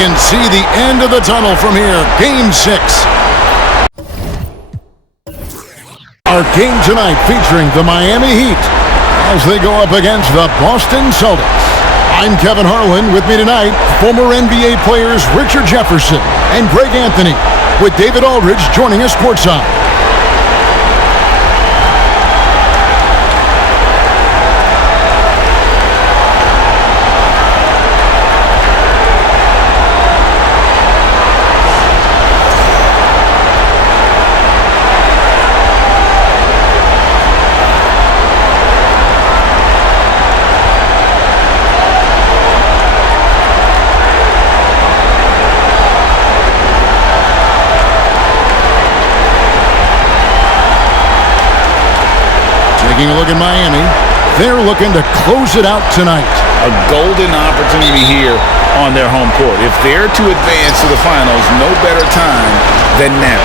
can see the end of the tunnel from here. Game 6. Our game tonight featuring the Miami Heat as they go up against the Boston Celtics. I'm Kevin Harlan. With me tonight, former NBA players Richard Jefferson and Greg Anthony, with David Aldridge joining us courtside. Taking a look at Miami, they're looking to close it out tonight. A golden opportunity here on their home court. If they're to advance to the finals, no better time than now.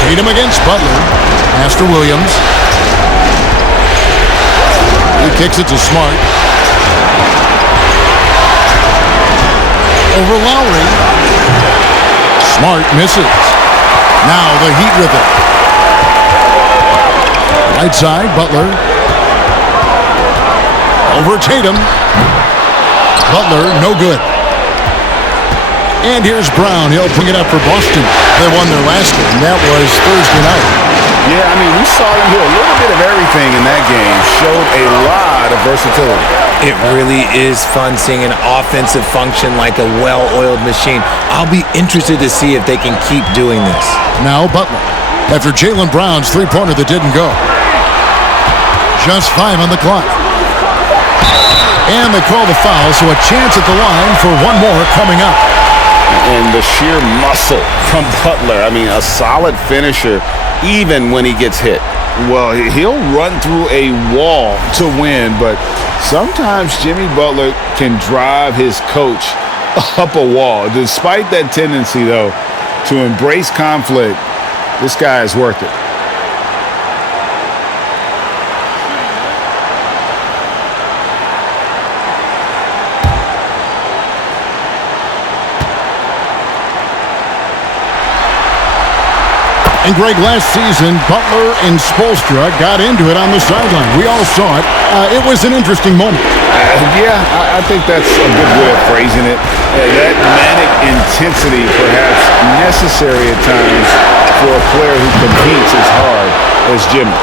Tatum against Butler. Pass to Williams. He kicks it to Smart. Over Lowry. Smart misses. Now the Heat with it. Right side, Butler. Over Tatum. Butler, no good. And here's Brown. He'll bring it up for Boston. They won their last game. That was Thursday night. Yeah, I mean, we saw them do a little bit of everything in that game. Showed a lot of versatility. It really is fun seeing an offensive function like a well-oiled machine. I'll be interested to see if they can keep doing this. Now Butler, after Jaylen Brown's three-pointer that didn't go. Just 5 on the clock. And they call the foul, so a chance at the line for one more coming up. And the sheer muscle from Butler. I mean, a solid finisher even when he gets hit. Well, he'll run through a wall to win, but sometimes Jimmy Butler can drive his coach up a wall. Despite that tendency, though, to embrace conflict, this guy is worth it. And Greg, last season, Butler and Spoelstra got into it on the sideline. We all saw it. It was an interesting moment. Yeah, I think that's a good way of phrasing it. That manic intensity, perhaps necessary at times for a player who competes as hard as Jimmy.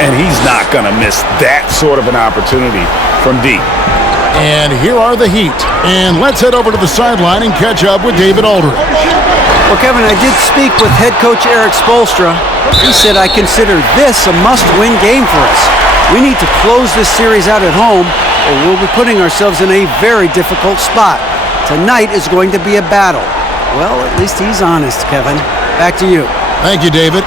And he's not going to miss that sort of an opportunity from deep. And here are the Heat. And let's head over to the sideline and catch up with David Aldridge. Well, Kevin, I did speak with head coach Eric Spoelstra. He said, I consider this a must-win game for us. We need to close this series out at home, or we'll be putting ourselves in a very difficult spot. Tonight is going to be a battle. Well, at least he's honest, Kevin. Back to you. Thank you, David.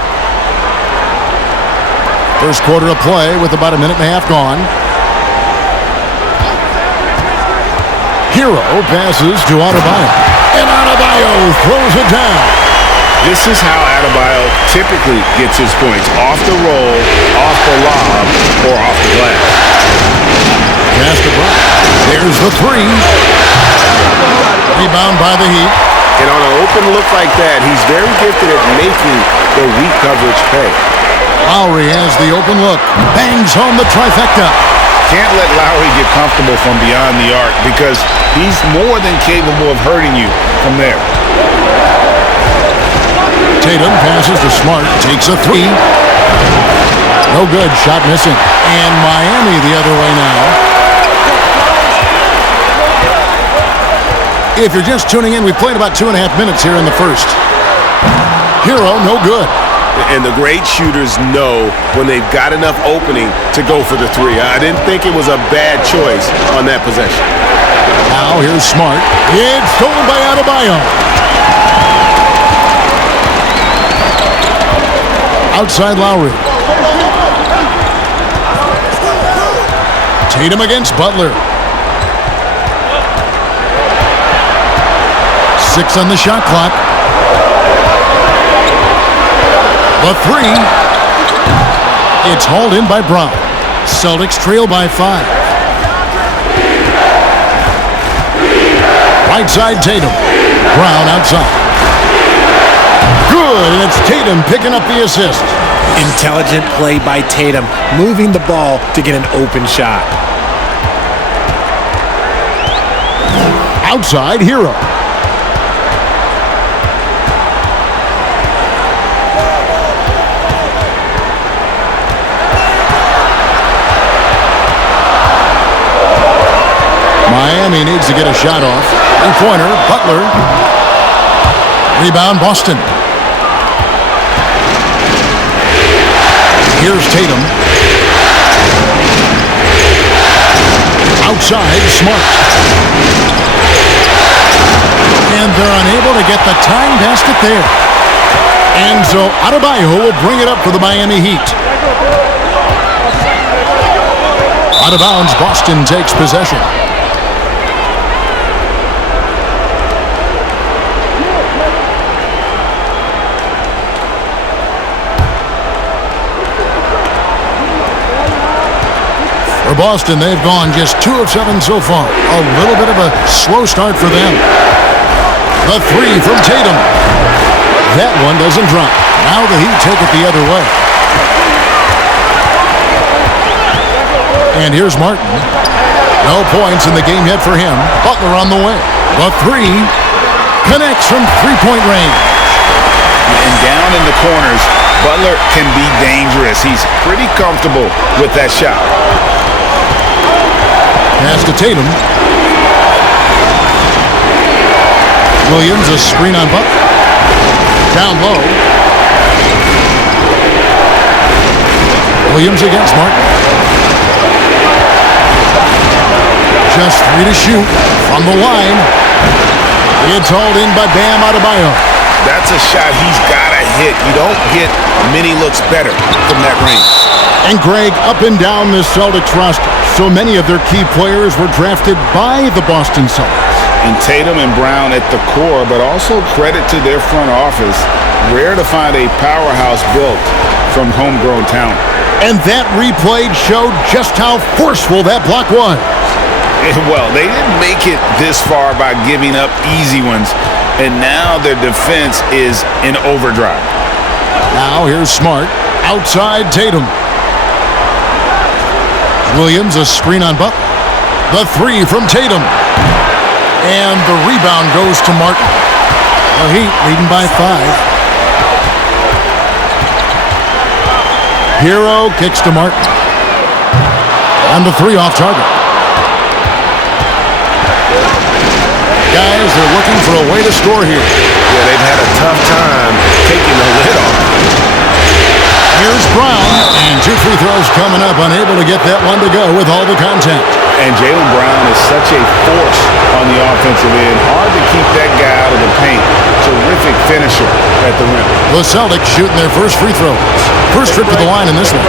First quarter of play with about a minute and a half gone. Hero passes to Adebayo. And Adebayo throws it down. This is how Adebayo typically gets his points. Off the roll, off the lob, or off the glass. Pass to Brown. There's the three. Rebound by the Heat. And on an open look like that, he's very gifted at making the weak coverage pay. Lowry has the open look. Bangs home the trifecta. Can't let Lowry get comfortable from beyond the arc because he's more than capable of hurting you from there. Tatum passes to Smart, takes a three. No good, shot missing. And Miami the other way now. If you're just tuning in, we played about 2.5 minutes here in the first. Hero, no good. And the great shooters know when they've got enough opening to go for the three. I didn't think it was a bad choice on that possession. Now here's Smart. It's stolen by Adebayo. Outside Lowry. Tatum against Butler. 6 on the shot clock. The three. It's hauled in by Brown. Celtics trail by 5. Right side, Tatum. Brown outside. Good, and it's Tatum picking up the assist. Intelligent play by Tatum, moving the ball to get an open shot. Outside, Hero. Miami needs to get a shot off. Three-pointer, Butler. Rebound, Boston. Here's Tatum. Outside, Smart. And they're unable to get the tying basket there. And so Adebayo will bring it up for the Miami Heat. Out of bounds, Boston takes possession. For Boston, they've gone just 2 of 7 so far. A little bit of a slow start for them. The three from Tatum. That one doesn't drop. Now the Heat take it the other way. And here's Martin. No points in the game yet for him. Butler on the way. The three connects from three-point range. And down in the corners, Butler can be dangerous. He's pretty comfortable with that shot. Pass to Tatum. Williams, a screen on Butler. Down low. Williams against Martin. Just 3 to shoot from the line. It's hauled in by Bam Adebayo. That's a shot he's got to hit. You don't get many looks better from that range. And Greg, up and down this Celtics roster, so many of their key players were drafted by the Boston Celtics. And Tatum and Brown at the core, but also credit to their front office. Rare to find a powerhouse built from homegrown talent. And that replay showed just how forceful that block was. Well, they didn't make it this far by giving up easy ones, and now their defense is in overdrive. Now here's Smart. Outside Tatum. Williams, a screen on Butler. The three from Tatum. And the rebound goes to Martin. The Heat leading by 5. Hero kicks to Martin. And the three off target. Guys, they're looking for a way to score here. Yeah, they've had a tough time taking the lid off. Here's Brown, and 2 free throws coming up, unable to get that one to go with all the contact. And Jaylen Brown is such a force on the offensive end. Hard to keep that guy out of the paint. Terrific finisher at the rim. The Celtics shooting their first free throws. First trip to the line in this one.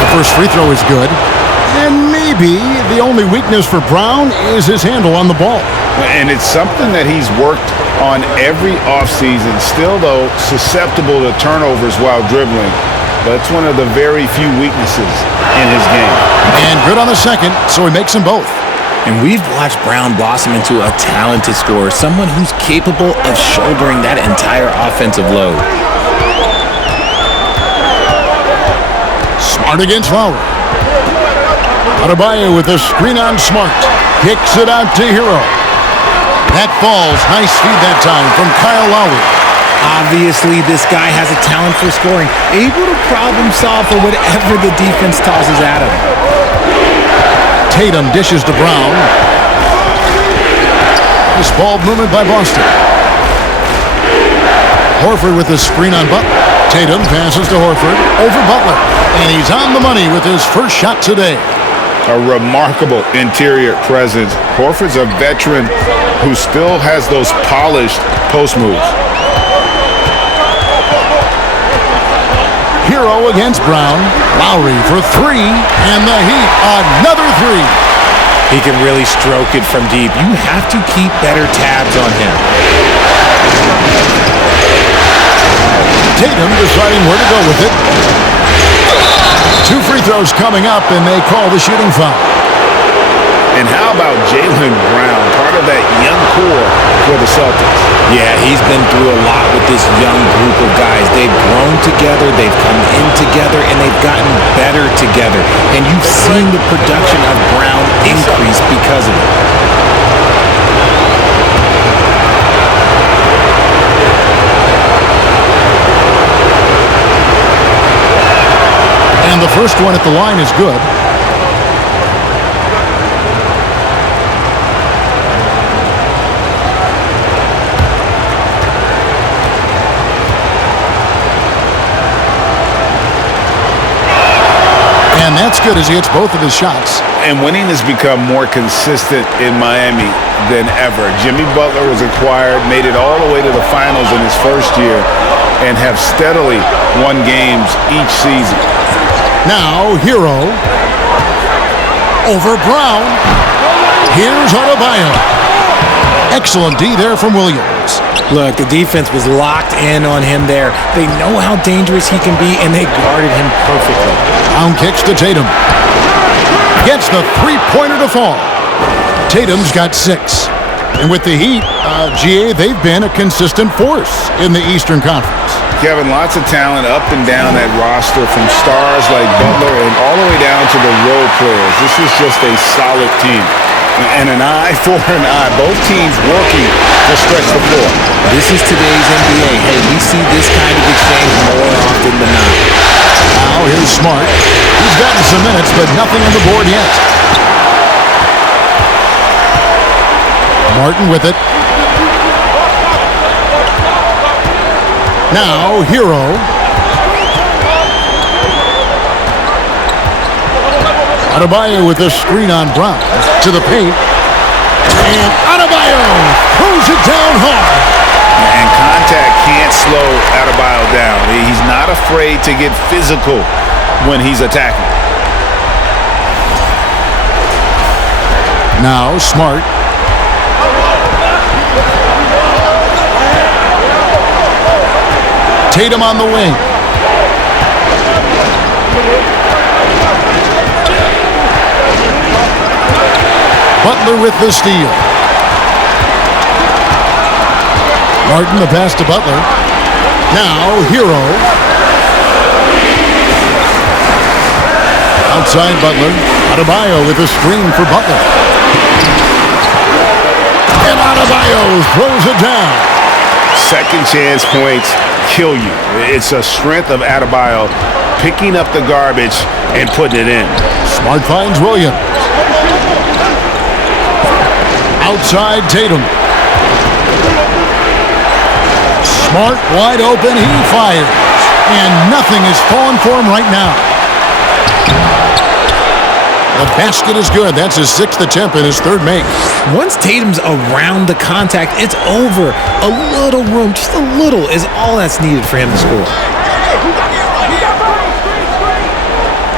The first free throw is good. And maybe the only weakness for Brown is his handle on the ball. And it's something that he's worked on every offseason. Still, though, susceptible to turnovers while dribbling. But it's one of the very few weaknesses in his game. And good on the second, so he makes them both. And we've watched Brown blossom into a talented scorer, someone who's capable of shouldering that entire offensive load. Smart against Lowry. Adebayo with a screen on Smart. Kicks it out to Hero. That falls. Nice feed that time from Kyle Lowry. Obviously, this guy has a talent for scoring, able to problem solve for whatever the defense tosses at him. Tatum dishes to Brown. This ball movement by Boston. Horford with the screen on Butler. Tatum passes to Horford over Butler. And he's on the money with his first shot today. A remarkable interior presence. Horford's a veteran who still has those polished post moves. Hero against Brown. Lowry for three. And the Heat, another three. He can really stroke it from deep. You have to keep better tabs on him. Tatum deciding where to go with it. 2 free throws coming up, and they call the shooting foul. And how about Jaylen Brown, part of that young core for the Celtics? Yeah, he's been through a lot with this young group of guys. They've grown together, they've come in together, and they've gotten better together. And you've seen the production of Brown increase because of it. And the first one at the line is good. And that's good as he hits both of his shots. And winning has become more consistent in Miami than ever. Jimmy Butler was acquired, made it all the way to the finals in his first year, and have steadily won games each season. Now, Hero over Brown. Here's Adebayo. Excellent D there from Williams. Look, the defense was locked in on him there. They know how dangerous he can be, and they guarded him perfectly. Brown kicks to Tatum. Gets the three-pointer to fall. Tatum's got 6. And with the Heat, GA, they've been a consistent force in the Eastern Conference. Kevin, lots of talent up and down that roster, from stars like Butler and all the way down to the role players. This is just a solid team. And an eye for an eye. Both teams working to stretch the floor. This is today's NBA. Hey, we see this kind of exchange more often than not. Now here's Smart. He's gotten some minutes, but nothing on the board yet. Martin with it. Now Hero. Adebayo with a screen on Brown. To the paint. And Adebayo throws it down hard. And contact can't slow Adebayo down. He's not afraid to get physical when he's attacking. Now Smart. Tatum on the wing. Butler with the steal. Martin the pass to Butler. Now Hero. Outside Butler. Adebayo with a screen for Butler. And Adebayo throws it down. Second chance points kill you. It's a strength of Adebayo picking up the garbage and putting it in. Smart finds Williams. Outside Tatum. Smart wide open. He fires. And nothing is falling for him right now. The basket is good. That's his 6th attempt and his 3rd make. Once Tatum's around the contact, it's over. A little room, just a little, is all that's needed for him to score.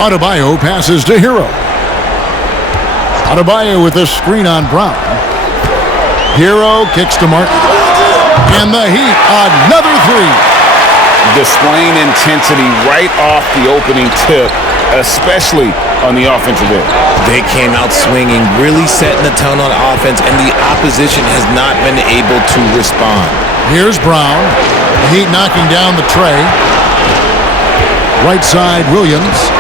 Adebayo passes to Hero. Adebayo with a screen on Brown. Hero kicks to Martin. And the Heat, another 3. Displaying intensity right off the opening tip, especially on the offensive end. They came out swinging, really setting the tone on offense, and the opposition has not been able to respond. Here's Brown. The Heat knocking down the tray. Right side, Williams.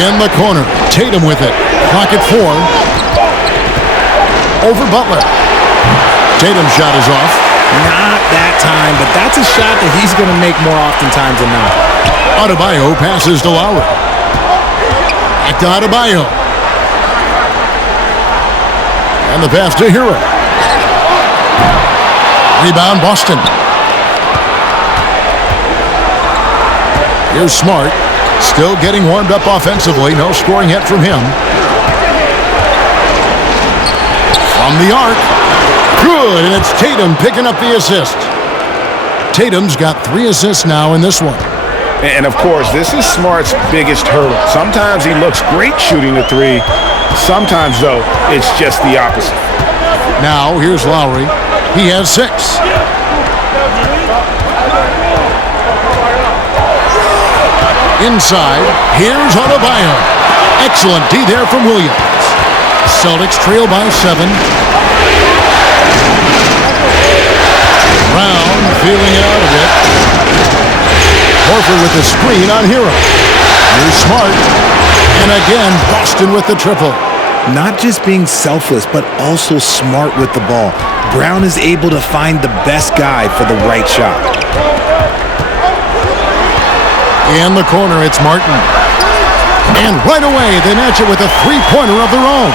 In the corner, Tatum with it. Clock at 4. Over Butler. Tatum's shot is off. Not that time, but that's a shot that he's going to make more oftentimes than not. Adebayo passes to Lowry. Back to Adebayo. And the pass to Hero. Rebound, Boston. Here's Smart. Still getting warmed up offensively. No scoring yet from him. From the arc. Good, and it's Tatum picking up the assist. Tatum's got 3 assists now in this one. And, of course, this is Smart's biggest hurdle. Sometimes he looks great shooting the 3. Sometimes, though, it's just the opposite. Now, here's Lowry. He has 6. Inside, here's Adebayo. Excellent D there from Williams. Celtics trail by 7. Brown feeling it out a bit. Horford with the screen on Hero. Here's Smart. And again, Boston with the triple. Not just being selfless, but also smart with the ball. Brown is able to find the best guy for the right shot. In the corner, it's Martin. And right away, they match it with a three-pointer of their own.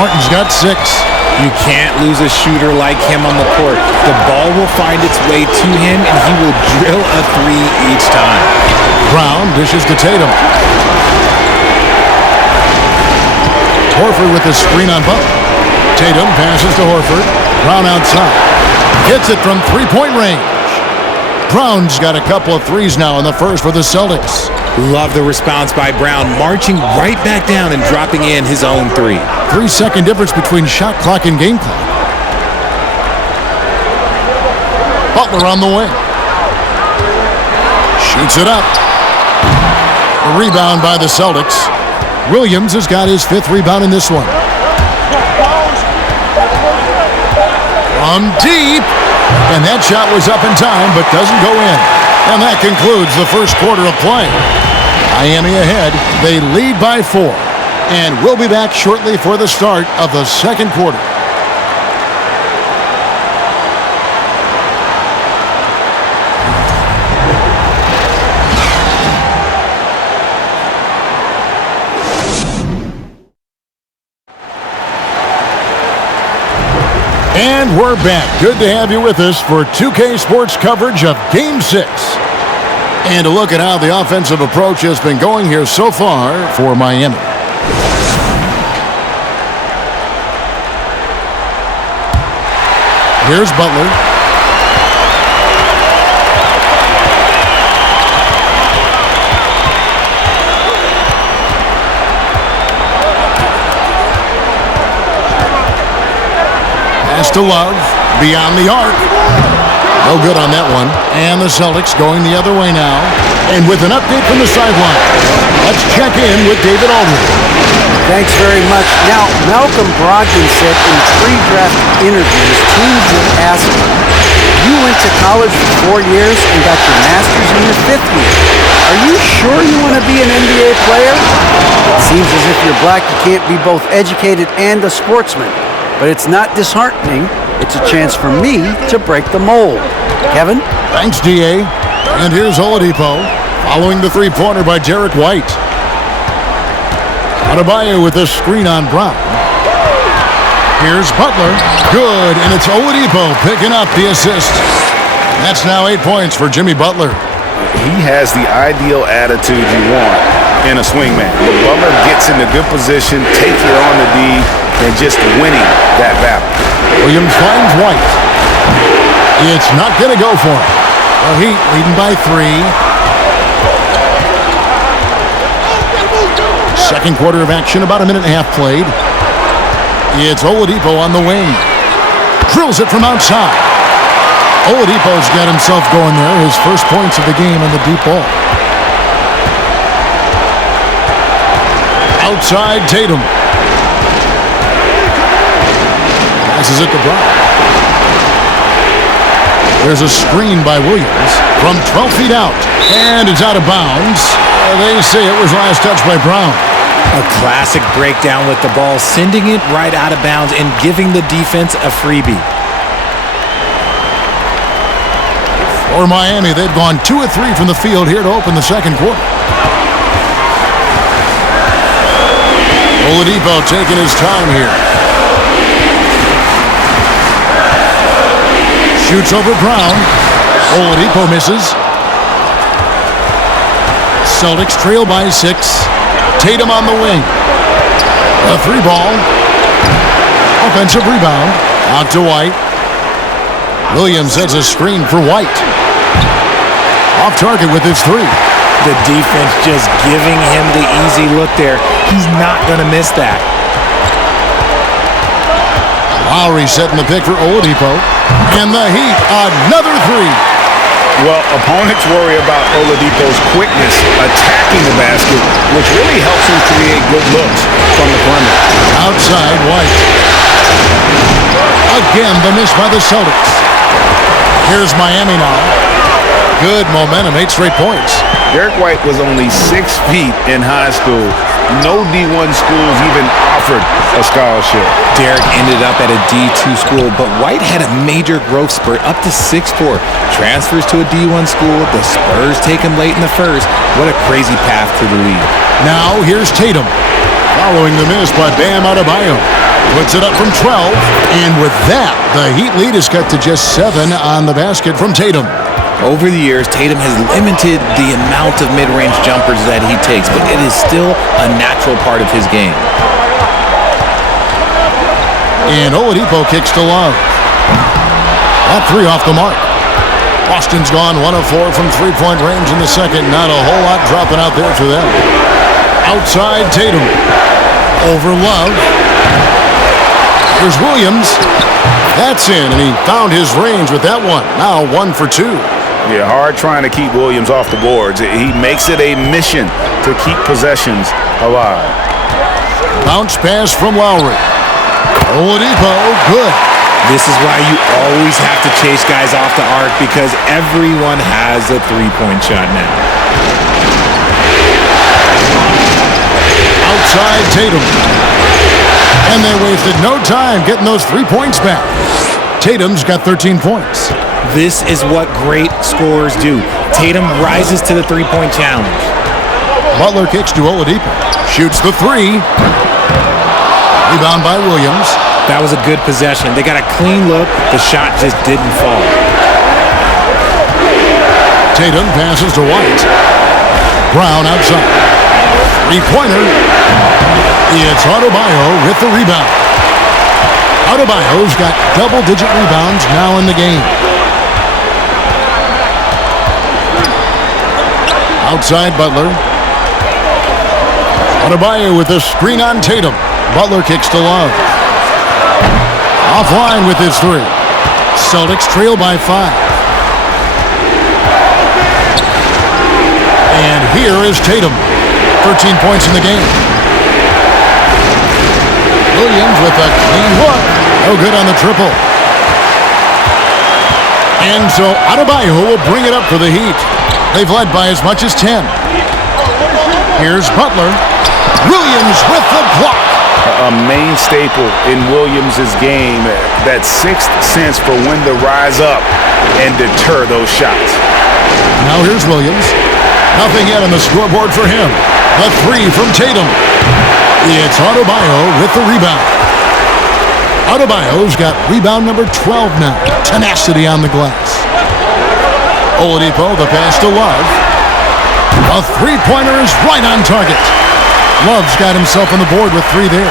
Martin's got 6. You can't lose a shooter like him on the court. The ball will find its way to him, and he will drill a 3 each time. Brown dishes to Tatum. Horford with the screen on Butler. Tatum passes to Horford. Brown outside. Hits it from three-point range. Brown's got a couple of threes now in the first for the Celtics. Love the response by Brown, marching right back down and dropping in his own 3. 3-second difference between shot clock and game clock. Butler on the wing. Shoots it up. A rebound by the Celtics. Williams has got his 5th rebound in this one. From deep. And that shot was up in time, but doesn't go in. And that concludes the first quarter of play. Miami ahead. They lead by 4. And we'll be back shortly for the start of the second quarter. And we're back. Good to have you with us for 2K Sports coverage of Game 6. And a look at how the offensive approach has been going here so far for Miami. Here's Butler. Pass to Love, beyond the arc. No good on that one. And the Celtics going the other way now. And with an update from the sideline, let's check in with David Aldridge. Thanks very much. Now, Malcolm Brogdon said in pre-draft interviews, teams would ask him, you went to college for 4 years and got your master's in your 5th year. Are you sure you want to be an NBA player? It seems as if you're black, you can't be both educated and a sportsman. But it's not disheartening. It's a chance for me to break the mold. Kevin? Thanks, D.A. And here's Oladipo, following the three-pointer by Derek White. Adebayo with a screen on Brown. Here's Butler. Good, and it's Oladipo picking up the assist. That's now 8 points for Jimmy Butler. He has the ideal attitude you want in a swingman. But Butler gets in a good position, takes it on the D, and just winning that battle. Williams finds White. It's not going to go for him. The Heat leading by 3. Second quarter of action, about a minute and a half played. It's Oladipo on the wing. Drills it from outside. Oladipo's got himself going there. His first points of the game on the deep ball. Outside Tatum. Passes it to Brown. There's a screen by Williams from 12 feet out. And it's out of bounds. They say it was last touched by Brown. A classic breakdown with the ball, sending it right out of bounds and giving the defense a freebie. For Miami, they've gone 2 of 3 from the field here to open the second quarter. Oladipo taking his time here. Shoots over Brown. Oladipo misses. Celtics trail by 6. Tatum on the wing. A 3-ball. Offensive rebound. Out to White. Williams sets a screen for White. Off target with his 3. The defense just giving him the easy look there. He's not going to miss that. Lowry setting the pick for Oladipo. And the Heat, another 3. Well, opponents worry about Oladipo's quickness attacking the basket, which really helps him create good looks from the perimeter. Outside, White. Again, the miss by the Celtics. Here's Miami now. Good momentum, 8 straight points. Derek White was only 6 feet in high school. No D1 schools even offered a scholarship. Derek ended up at a D2 school, but White had a major growth spurt up to 6'4". Transfers to a D1 school. The Spurs take him late in the first. What a crazy path to the league. Now here's Tatum. Following the miss by Bam Adebayo. Puts it up from 12. And with that, the Heat lead is cut to just 7 on the basket from Tatum. Over the years, Tatum has limited the amount of mid-range jumpers that he takes, but it is still a natural part of his game. And Oladipo kicks to Love. That 3 off the mark. Boston's gone 1 of 4 from three-point range in the second. Not a whole lot dropping out there for them. Outside Tatum. Over Love. Here's Williams. That's in, and he found his range with that one. Now 1 for 2. Yeah, hard trying to keep Williams off the boards. He makes it a mission to keep possessions alive. Bounce pass from Lowry. Oladipo, good. This is why you always have to chase guys off the arc, because everyone has a three-point shot now. Outside Tatum. And they wasted no time getting those 3 points back. Tatum's got 13 points. This is what great scorers do. Tatum rises to the three-point challenge. Butler kicks to Oladipo. Shoots the 3. Rebound by Williams. That was a good possession. They got a clean look. The shot just didn't fall. Tatum passes to White. Brown outside. Three-pointer. It's Adebayo with the rebound. Adebayo's got double-digit rebounds now in the game. Outside Butler. Adebayo with a screen on Tatum. Butler kicks to Love. Offline with his 3. Celtics trail by 5. And here is Tatum. 13 points in the game. Williams with a clean hook. No good on the triple. And so Adebayo will bring it up for the Heat. They've led by as much as 10. Here's Butler. Williams with the block. A main staple in Williams' game, that sixth sense for when to rise up and deter those shots. Now here's Williams. Nothing yet on the scoreboard for him. The 3 from Tatum. It's Adebayo with the rebound. Adebayo's got rebound number 12 now. Tenacity on the glass. Oladipo, the pass to Love. A three-pointer is right on target. Love's got himself on the board with 3 there.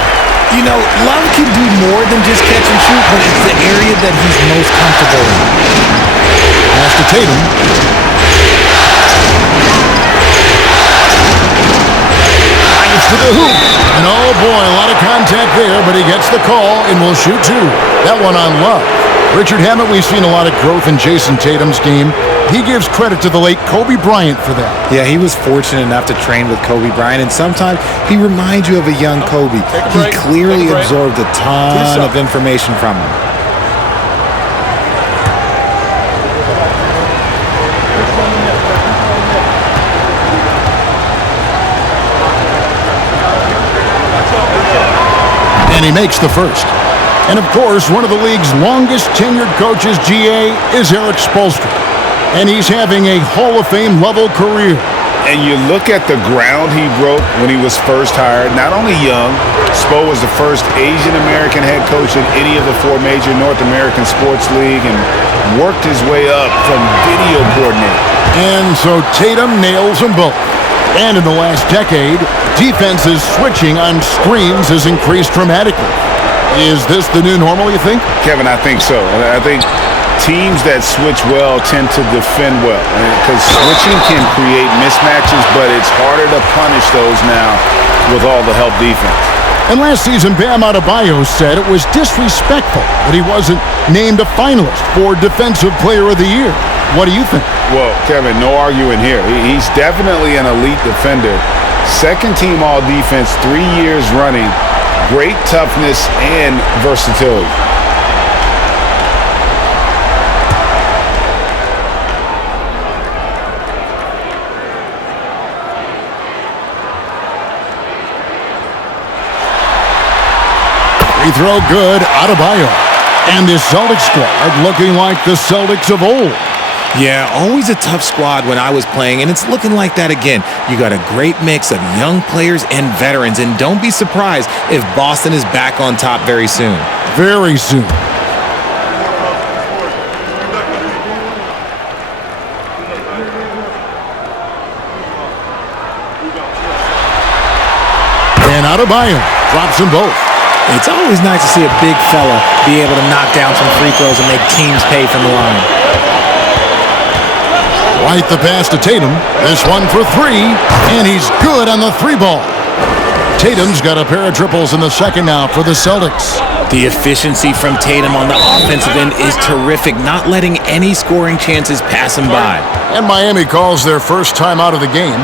You know, Love can do more than just catch and shoot, but it's the area that he's most comfortable in. Pass to Tatum. To the hoop. And oh boy, a lot of contact there, but he gets the call and will shoot 2. That one on Love. Richard, haven't we seen a lot of growth in Jason Tatum's game? He gives credit to the late Kobe Bryant for that. Yeah, he was fortunate enough to train with Kobe Bryant, and sometimes he reminds you of a young Kobe. He clearly absorbed a ton of information from him. And he makes the first. And of course, one of the league's longest tenured coaches, GA, is Eric Spoelstra. And he's having a Hall of Fame level career. And you look at the ground he broke when he was first hired. Not only young, Spo was the first Asian American head coach in any of the 4 major North American sports league and worked his way up from video coordinator. And so Tatum nails them both. And in the last decade, defenses switching on screens has increased dramatically. Is this the new normal, you think? Kevin, I think so. I think teams that switch well tend to defend well, because switching can create mismatches, but it's harder to punish those now with all the help defense. And last season, Bam Adebayo said it was disrespectful that he wasn't named a finalist for Defensive Player of the Year. What do you think? Well, Kevin, no arguing here. He's definitely an elite defender. Second team all defense 3 years running. Great toughness and versatility. Free throw good, Adebayo. And this Celtics squad looking like the Celtics of old. Yeah, always a tough squad when I was playing, and it's looking like that again. You got a great mix of young players and veterans, and don't be surprised if Boston is back on top very soon. Very soon. And Adebayo drops them both. It's always nice to see a big fella be able to knock down some free throws and make teams pay from the line. Right the pass to Tatum. This one for three, and he's good on the three ball. Tatum's got a pair of triples in the second now for the Celtics. The efficiency from Tatum on the offensive end is terrific, not letting any scoring chances pass him by. And Miami calls their first time out of the game.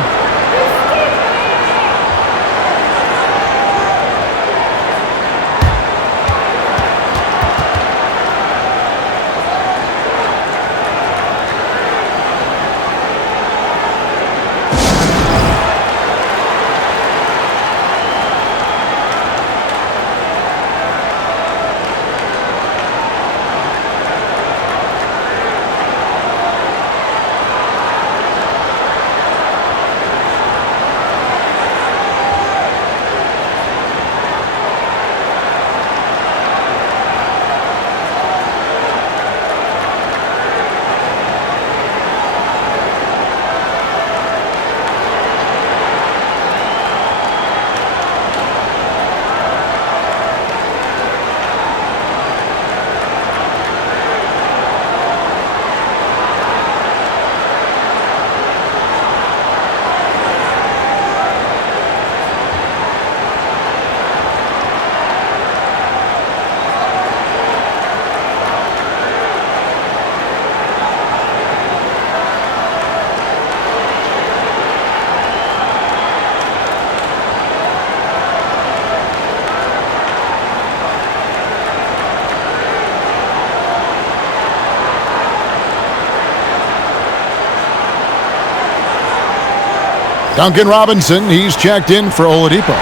Duncan Robinson, he's checked in for Oladipo.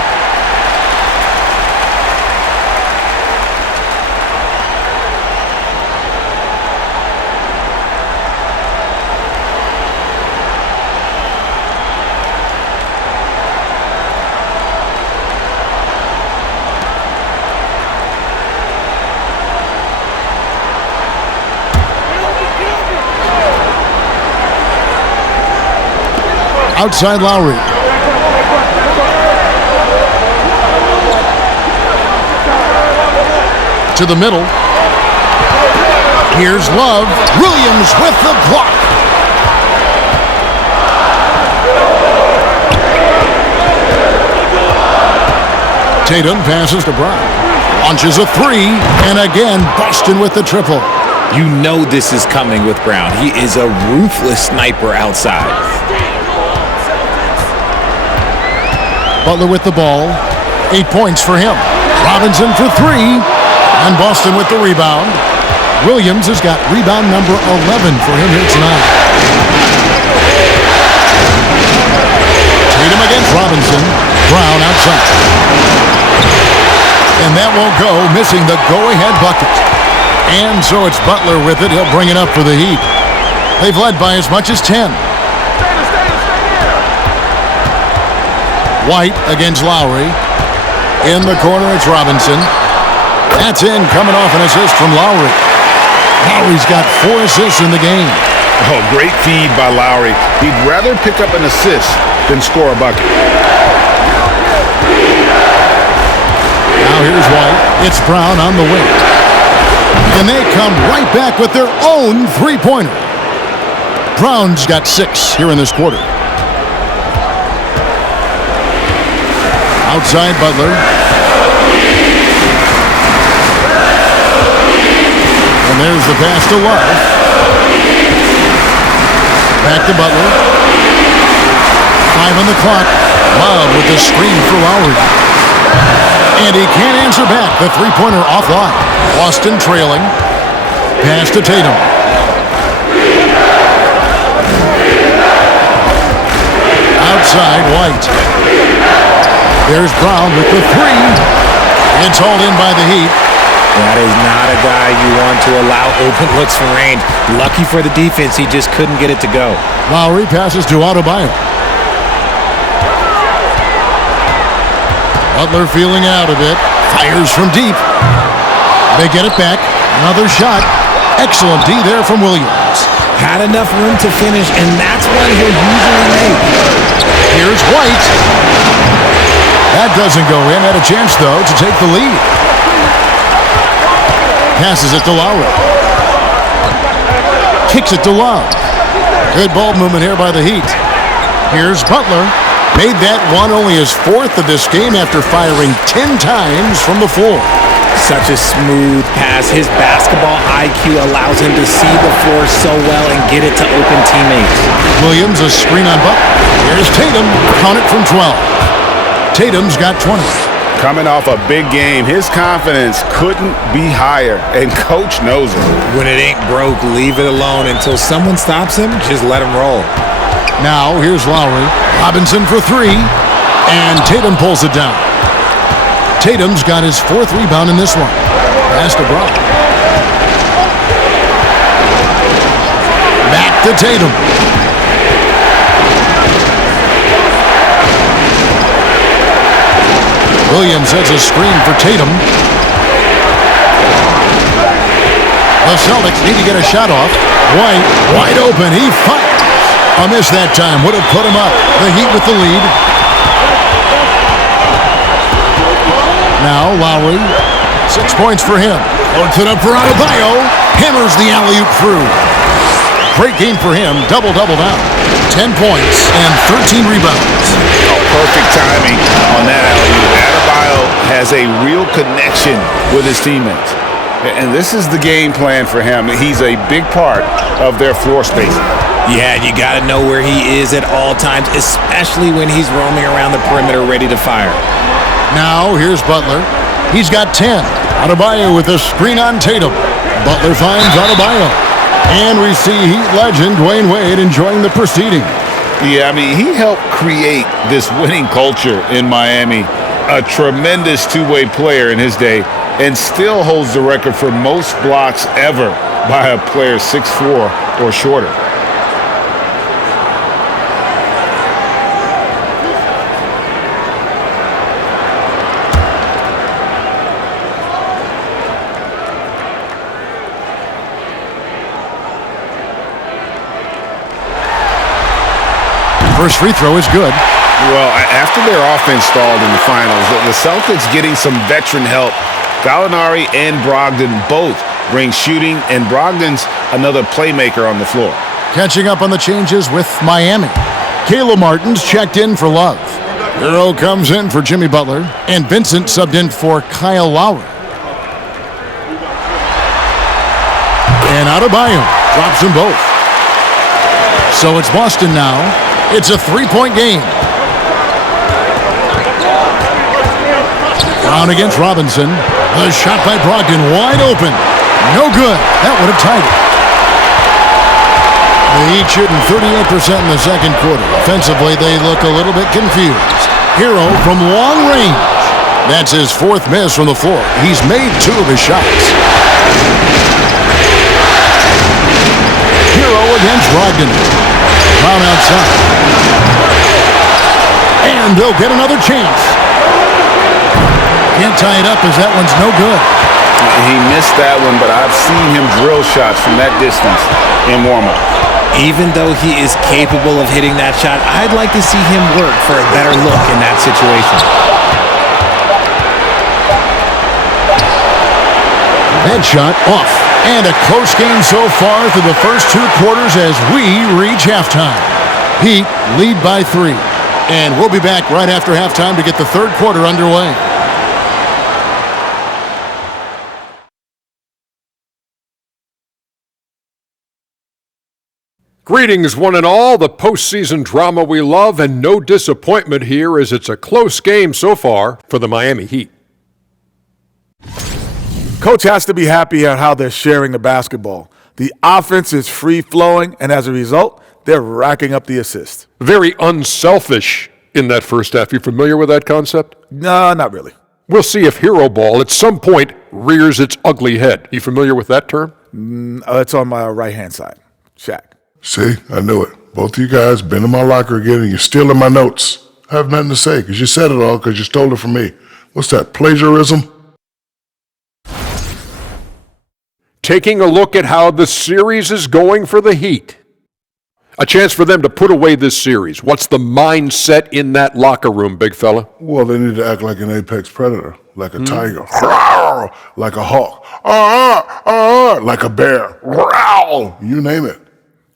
Outside Lowry. To the middle. Here's Love. Williams with the block. Tatum passes to Brown. Launches a three. And again, Boston with the triple. You know this is coming with Brown. He is a ruthless sniper outside. Butler with the ball. 8 points for him. Robinson for three. And Boston with the rebound. Williams has got rebound number 11 for him here tonight. Tatum against Robinson. Brown outside. And that won't go, missing the go-ahead bucket. And so it's Butler with it. He'll bring it up for the Heat. They've led by as much as 10. White against Lowry. In the corner, it's Robinson. That's in, coming off an assist from Lowry. Lowry's got 4 assists in the game. Oh, great feed by Lowry. He'd rather pick up an assist than score a bucket. Now here's White. It's Brown on the wing. And they come right back with their own three-pointer. Brown's got 6 here in this quarter. Outside Butler. there's the pass to Love. Back to Butler. 5 on the clock. Love with the screen for Lowry. And he can't answer back. The three-pointer offline. Boston trailing. Pass to Tatum. Outside, White. There's Brown with the three. It's hauled in by the Heat. That is not a guy you want to allow open looks from range. Lucky for the defense, he just couldn't get it to go. Lowry passes to Adebayo. Butler feeling out a bit. Fires from deep. They get it back. Another shot. Excellent D there from Williams. Had enough room to finish, and that's one he'll usually make. Here's White. That doesn't go in. Had a chance, though, to take the lead. Passes it to Lowry. Kicks it to Love. Good ball movement here by the Heat. Here's Butler. Made that one only his fourth of this game after firing 10 times from the floor. Such a smooth pass. His basketball IQ allows him to see the floor so well and get it to open teammates. Williams, a screen on Butler. Here's Tatum. Count it from 12. Tatum's got 20. Coming off a big game, his confidence couldn't be higher, and coach knows it. When it ain't broke, leave it alone. Until someone stops him, just let him roll. Now, here's Lowry. Robinson for three, and Tatum pulls it down. Tatum's got his fourth rebound in this one. Pass to Brown. Back to Tatum. Williams sets a screen for Tatum. The Celtics need to get a shot off. White, wide open. He fires. A miss that time. Would have put him up. The Heat with the lead. Now Lowry. 6 points for him. Puts it up for Adebayo. Hammers the alley-oop through. Great game for him. Double-double now. 10 points and 13 rebounds. Perfect timing on that alley-oop. Adebayo has a real connection with his teammates. And this is the game plan for him. He's a big part of their floor spacing. Yeah, you got to know where he is at all times, especially when he's roaming around the perimeter ready to fire. Now, here's Butler. He's got 10. Adebayo with a screen on Tatum. Butler finds Adebayo. And we see Heat legend Dwayne Wade enjoying the proceeding. Yeah, I mean, he helped create this winning culture in Miami. A tremendous two-way player in his day, and still holds the record for most blocks ever by a player 6'4" or shorter. First free throw is good. Well, after their offense stalled in the finals, the Celtics getting some veteran help. Gallinari and Brogdon both bring shooting, and Brogdon's another playmaker on the floor. Catching up on the changes with Miami. Caleb Martin's checked in for Love. Hero comes in for Jimmy Butler, and Vincent subbed in for Kyle Lowry. And Adebayo drops them both. So it's Boston now. It's a three-point game. Brown against Robinson. The shot by Brogdon wide open. No good. That would have tied it. The Heat shooting 38% in the second quarter. Offensively, they look a little bit confused. Hero from long range. That's his fourth miss from the floor. He's made 2 of his shots. Hero against Brogdon. Brown outside. And they'll get another chance. Can't tie it up as that one's no good. He missed that one, but I've seen him drill shots from that distance in warm-up. Even though he is capable of hitting that shot, I'd like to see him work for a better look in that situation. Headshot off. And a close game so far through the first 2 quarters as we reach halftime. Heat lead by 3. And we'll be back right after halftime to get the third quarter underway. Greetings, one and all. The postseason drama we love, and no disappointment here as it's a close game so far for the Miami Heat. Coach has to be happy at how they're sharing the basketball. The offense is free-flowing, and as a result, they're racking up the assists. Very unselfish in that first half. You familiar with that concept? No, not really. We'll see if hero ball at some point rears its ugly head. You familiar with that term? It's on my right-hand side. Shaq. See, I knew it. Both of you guys been in my locker again, and you're stealing my notes. I have nothing to say, because you said it all, because you stole it from me. What's that, plagiarism? Taking a look at how the series is going for the Heat. A chance for them to put away this series. What's the mindset in that locker room, big fella? Well, they need to act like an apex predator, like a tiger, like a hawk, like a bear, you name it.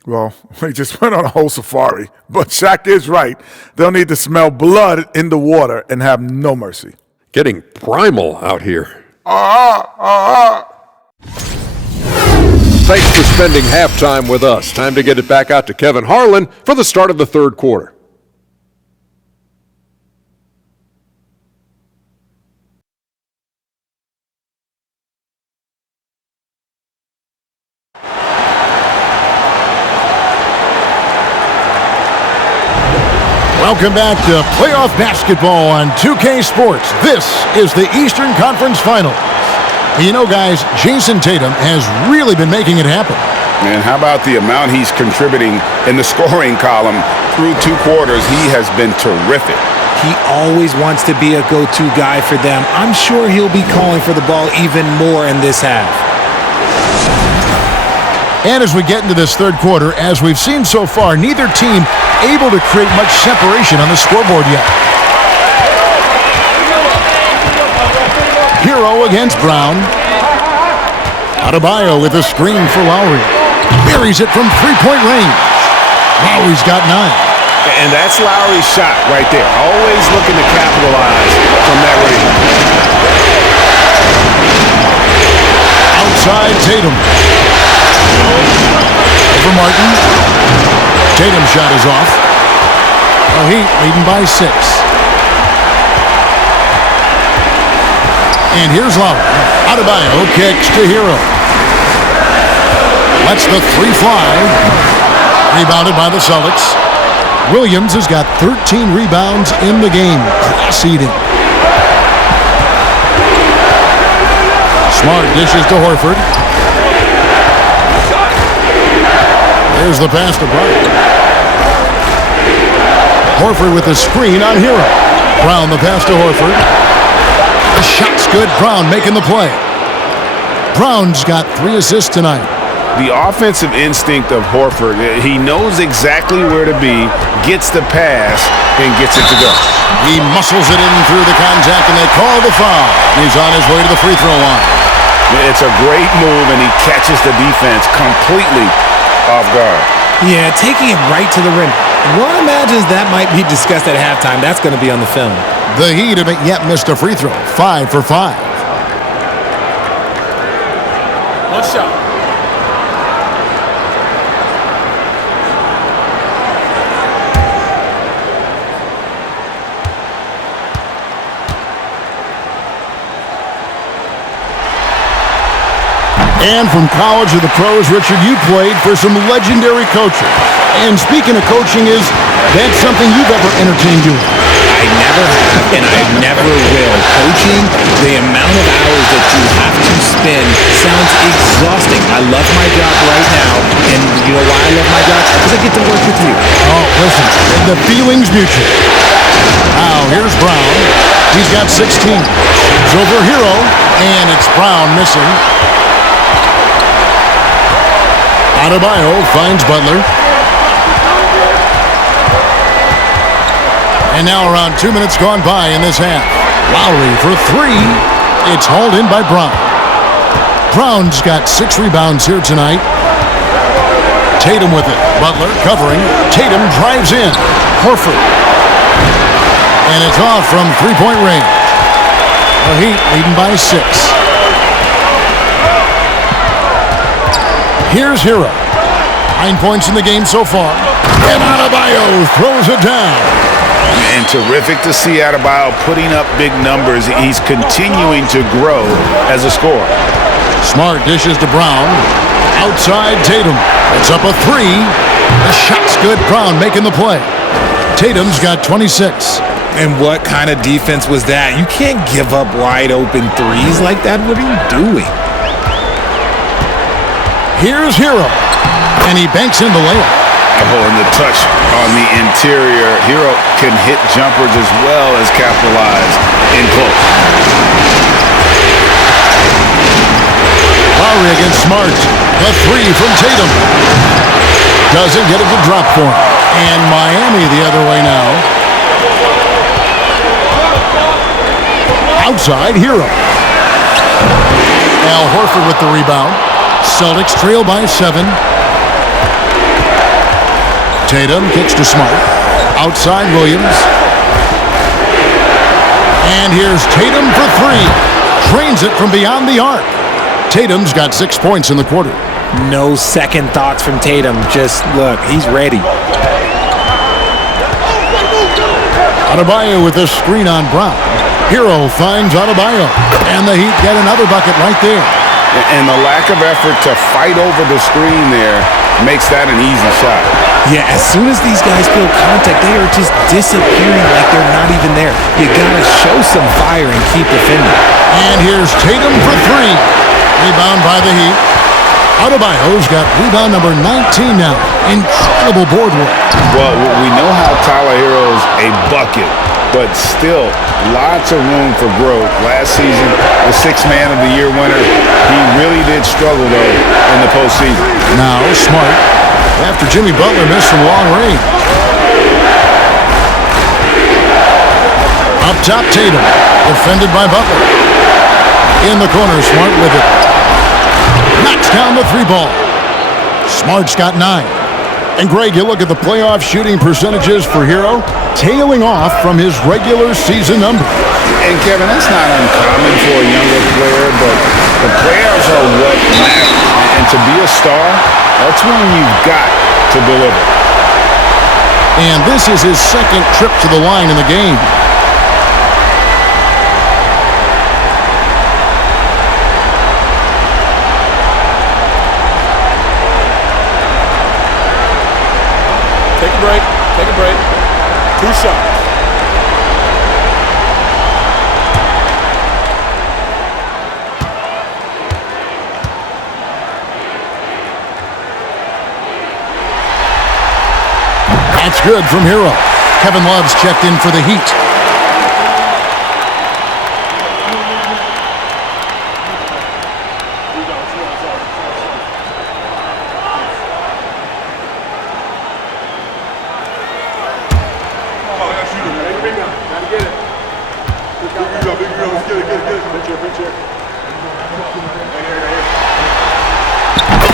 Well, they just went on a whole safari. But Shaq is right. They'll need to smell blood in the water and have no mercy. Getting primal out here. Thanks for spending halftime with us. Time to get it back out to Kevin Harlan for the start of the third quarter. Welcome back to playoff basketball on 2K Sports. This is the Eastern Conference Finals. You know, guys, Jason Tatum has really been making it happen. And how about the amount he's contributing in the scoring column through 2 quarters? He has been terrific. He always wants to be a go-to guy for them. I'm sure he'll be calling for the ball even more in this half. And as we get into this third quarter, as we've seen so far, neither team able to create much separation on the scoreboard yet. Hero against Brown. Adebayo with a screen for Lowry. Buries it from three-point range. Lowry's got 9. And that's Lowry's shot right there. Always looking to capitalize from that range. Outside Tatum. Over Martin. Tatum's shot is off. The Heat leading by 6. And here's Lowry. Adebayo kicks to Hero. Lets the 3 fly. Rebounded by the Celtics. Williams has got 13 rebounds in the game. Class eating. Smart dishes to Horford. There's the pass to Brown. Horford with a screen on Hero. Brown the pass to Horford. The shot's good. Brown making the play. Brown's got 3 assists tonight. The offensive instinct of Horford, he knows exactly where to be, gets the pass, and gets it to go. He muscles it in through the contact, and they call the foul. He's on his way to the free throw line. It's a great move, and he catches the defense completely off guard. Yeah, taking it right to the rim. One imagines that might be discussed at halftime. That's going to be on the film. The Heat haven't yet missed a free throw. 5 for 5. One shot. And from college to the pros, Richard, you played for some legendary coaches. And speaking of coaching, is that something you've ever entertained doing? I never have, and I never will. Coaching, the amount of hours that you have to spend sounds exhausting. I love my job right now, and you know why I love my job? Because I get to work with you. Oh, listen, the feeling's mutual. Now, here's Brown. He's got 16. It's over Hero, and it's Brown missing. Adebayo finds Butler. And now around 2 minutes gone by in this half. Lowry for 3. It's hauled in by Brown. Brown's got 6 rebounds here tonight. Tatum with it. Butler covering. Tatum drives in. Horford. And it's off from three-point range. The Heat leading by 6. Here's Hero. 9 points in the game so far. And Adebayo throws it down. And terrific to see Adebayo putting up big numbers. He's continuing to grow as a scorer. Smart dishes to Brown. Outside Tatum. It's up a 3. The shot's good. Brown making the play. Tatum's got 26. And what kind of defense was that? You can't give up wide open threes like that. What are you doing? Here's Hero. And he banks in the layup. Oh, and the touch on the interior. Hero can hit jumpers as well as capitalize in close. Lowry against Smart. The 3 from Tatum. Doesn't get it to drop for him. And Miami the other way now. Outside, Hero. Al Horford with the rebound. Celtics trail by 7. Tatum kicks to Smart. Outside Williams. And here's Tatum for 3. Trains it from beyond the arc. Tatum's got 6 points in the quarter. No second thoughts from Tatum. Just look, he's ready. Adebayo with a screen on Brown. Hero finds Adebayo. And the Heat get another bucket right there. And the lack of effort to fight over the screen there makes that an easy shot. Yeah, as soon as these guys feel contact, they are just disappearing like they're not even there. You gotta show some fire and keep defending. And here's Tatum for 3. Rebound by the Heat. Adebayo's got rebound number 19 now. Incredible board work. Well, we know how Tyler Hero's a bucket, but still lots of room for growth. Last season, the 6th Man of the Year winner, he really did struggle, though, in the postseason. Now, Smart, after Jimmy Butler missed from long range. Up top, Tatum, defended by Butler. In the corner, Smart with it. Knocks down the 3 ball. Smart's got 9. And Greg, you look at the playoff shooting percentages for Hero, tailing off from his regular season numbers. And Kevin, that's not uncommon for a younger player, but the playoffs are what matter. And to be a star, that's when you've got to deliver. And this is his 2nd trip to the line in the game. Take a break. 2 shots. That's good from Hero. Kevin Love's checked in for the Heat.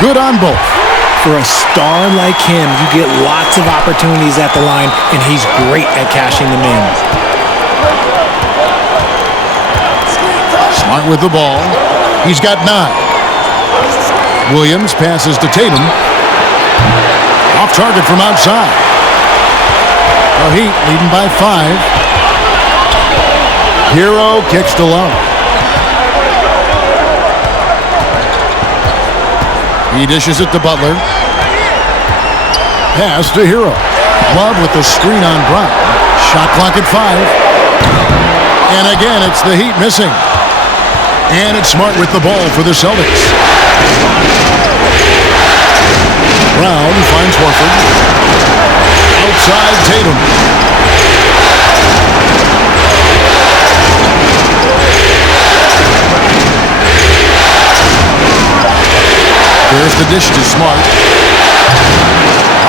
Good on both. For a star like him, you get lots of opportunities at the line, and he's great at cashing them in. Smart with the ball. He's got 9. Williams passes to Tatum. Off target from outside. The Heat leading by 5. Hero kicks to Love. He dishes it to Butler. Pass to Hero. Love with the screen on Brown. Shot clock at 5. And again, it's the Heat missing. And it's Smart with the ball for the Celtics. Brown finds Horford. Outside Tatum. Here's the dish to Smart.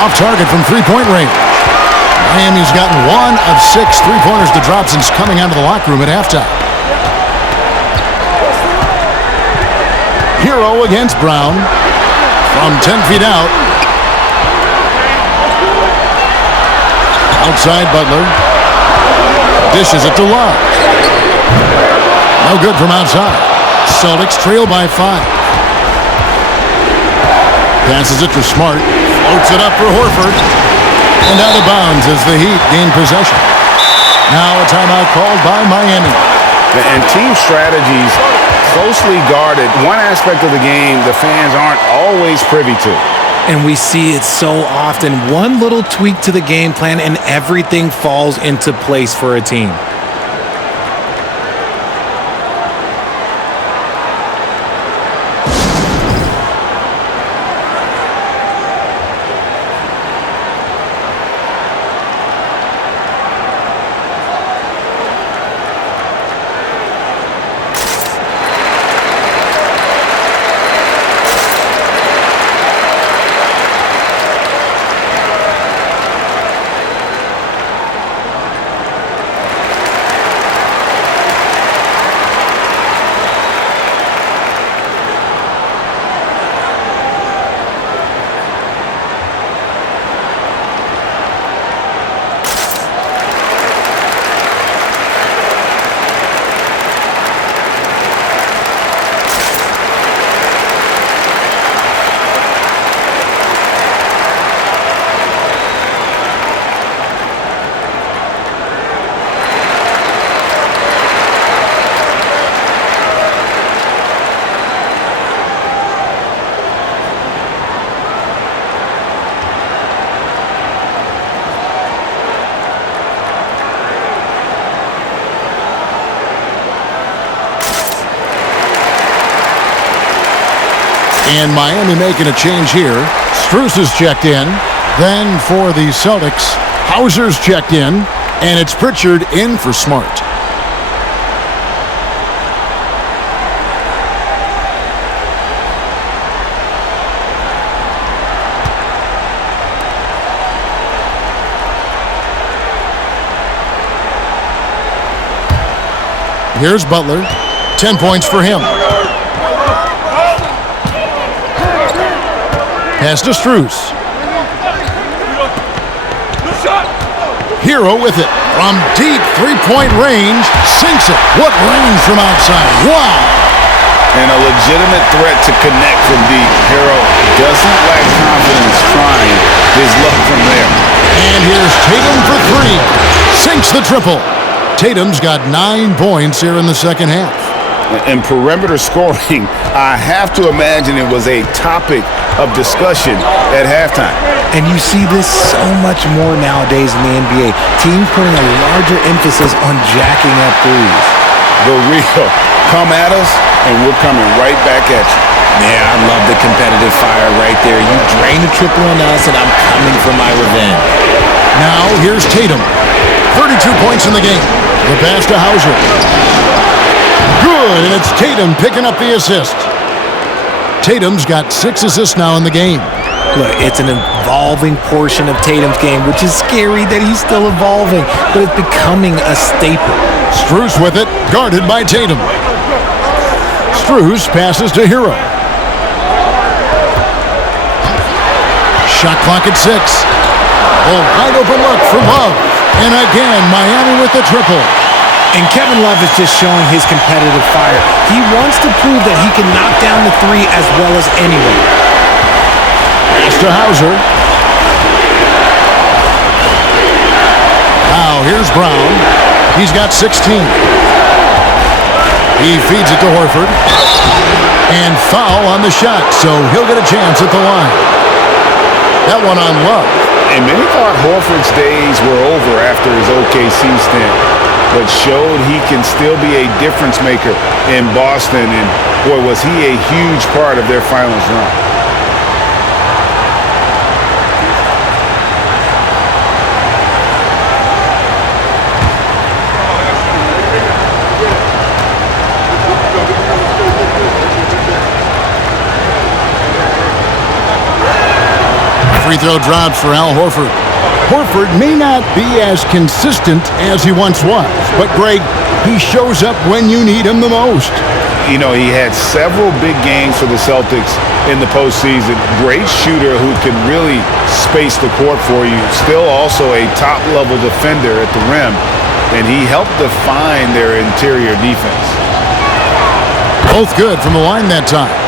Off target from 3-point range. Miami's gotten 1 of 6 3-pointers to drop since coming out of the locker room at halftime. Hero against Brown. From 10 feet out. Outside Butler. Dishes it to Love. No good from outside. Celtics trail by 5. Passes it to Smart. Floats it up for Horford. And out of bounds as the Heat gain possession. Now a timeout called by Miami. And team strategies closely guarded. One aspect of the game the fans aren't always privy to. And we see it so often. One little tweak to the game plan and everything falls into place for a team. And Miami making a change here. Strus is checked in. Then for the Celtics, Hauser's checked in. And it's Pritchard in for Smart. Here's Butler. 10 points for him. Pass to Strus. Hero with it. From deep three-point range. Sinks it. What range from outside. Wow. And a legitimate threat to connect from deep. Hero doesn't lack confidence trying his luck from there. And here's Tatum for three. Sinks the triple. Tatum's got 9 points here in the second half. And perimeter scoring, I have to imagine it was a topic of discussion at halftime. And you see this so much more nowadays in the NBA. Teams putting a larger emphasis on jacking up threes. The real come at us, and we're coming right back at you. Yeah, I love the competitive fire right there. You drain a triple on us, and I'm coming for my revenge. Now here's Tatum. 32 points in the game. The pass to Hauser. Good, and it's Tatum picking up the assist. Tatum's got 6 assists now in the game. Look, it's an evolving portion of Tatum's game, which is scary that he's still evolving, but it's becoming a staple. Strus with it, guarded by Tatum. Strus passes to Hero. Shot clock at 6. A wide open look from Love. And again, Miami with the triple. And Kevin Love is just showing his competitive fire. He wants to prove that he can knock down the three as well as anyone. Pass to Hauser. Now here's Brown. He's got 16. He feeds it to Horford. And foul on the shot, so he'll get a chance at the line. That one on Love. And many thought Horford's days were over after his OKC stint, but showed he can still be a difference maker in Boston. And boy, was he a huge part of their finals run. Free throw dropped for Al Horford. Horford may not be as consistent as he once was, but Greg, he shows up when you need him the most. You know, he had several big games for the Celtics in the postseason. Great shooter who can really space the court for you. Still also a top-level defender at the rim, and he helped define their interior defense. Both good from the line that time.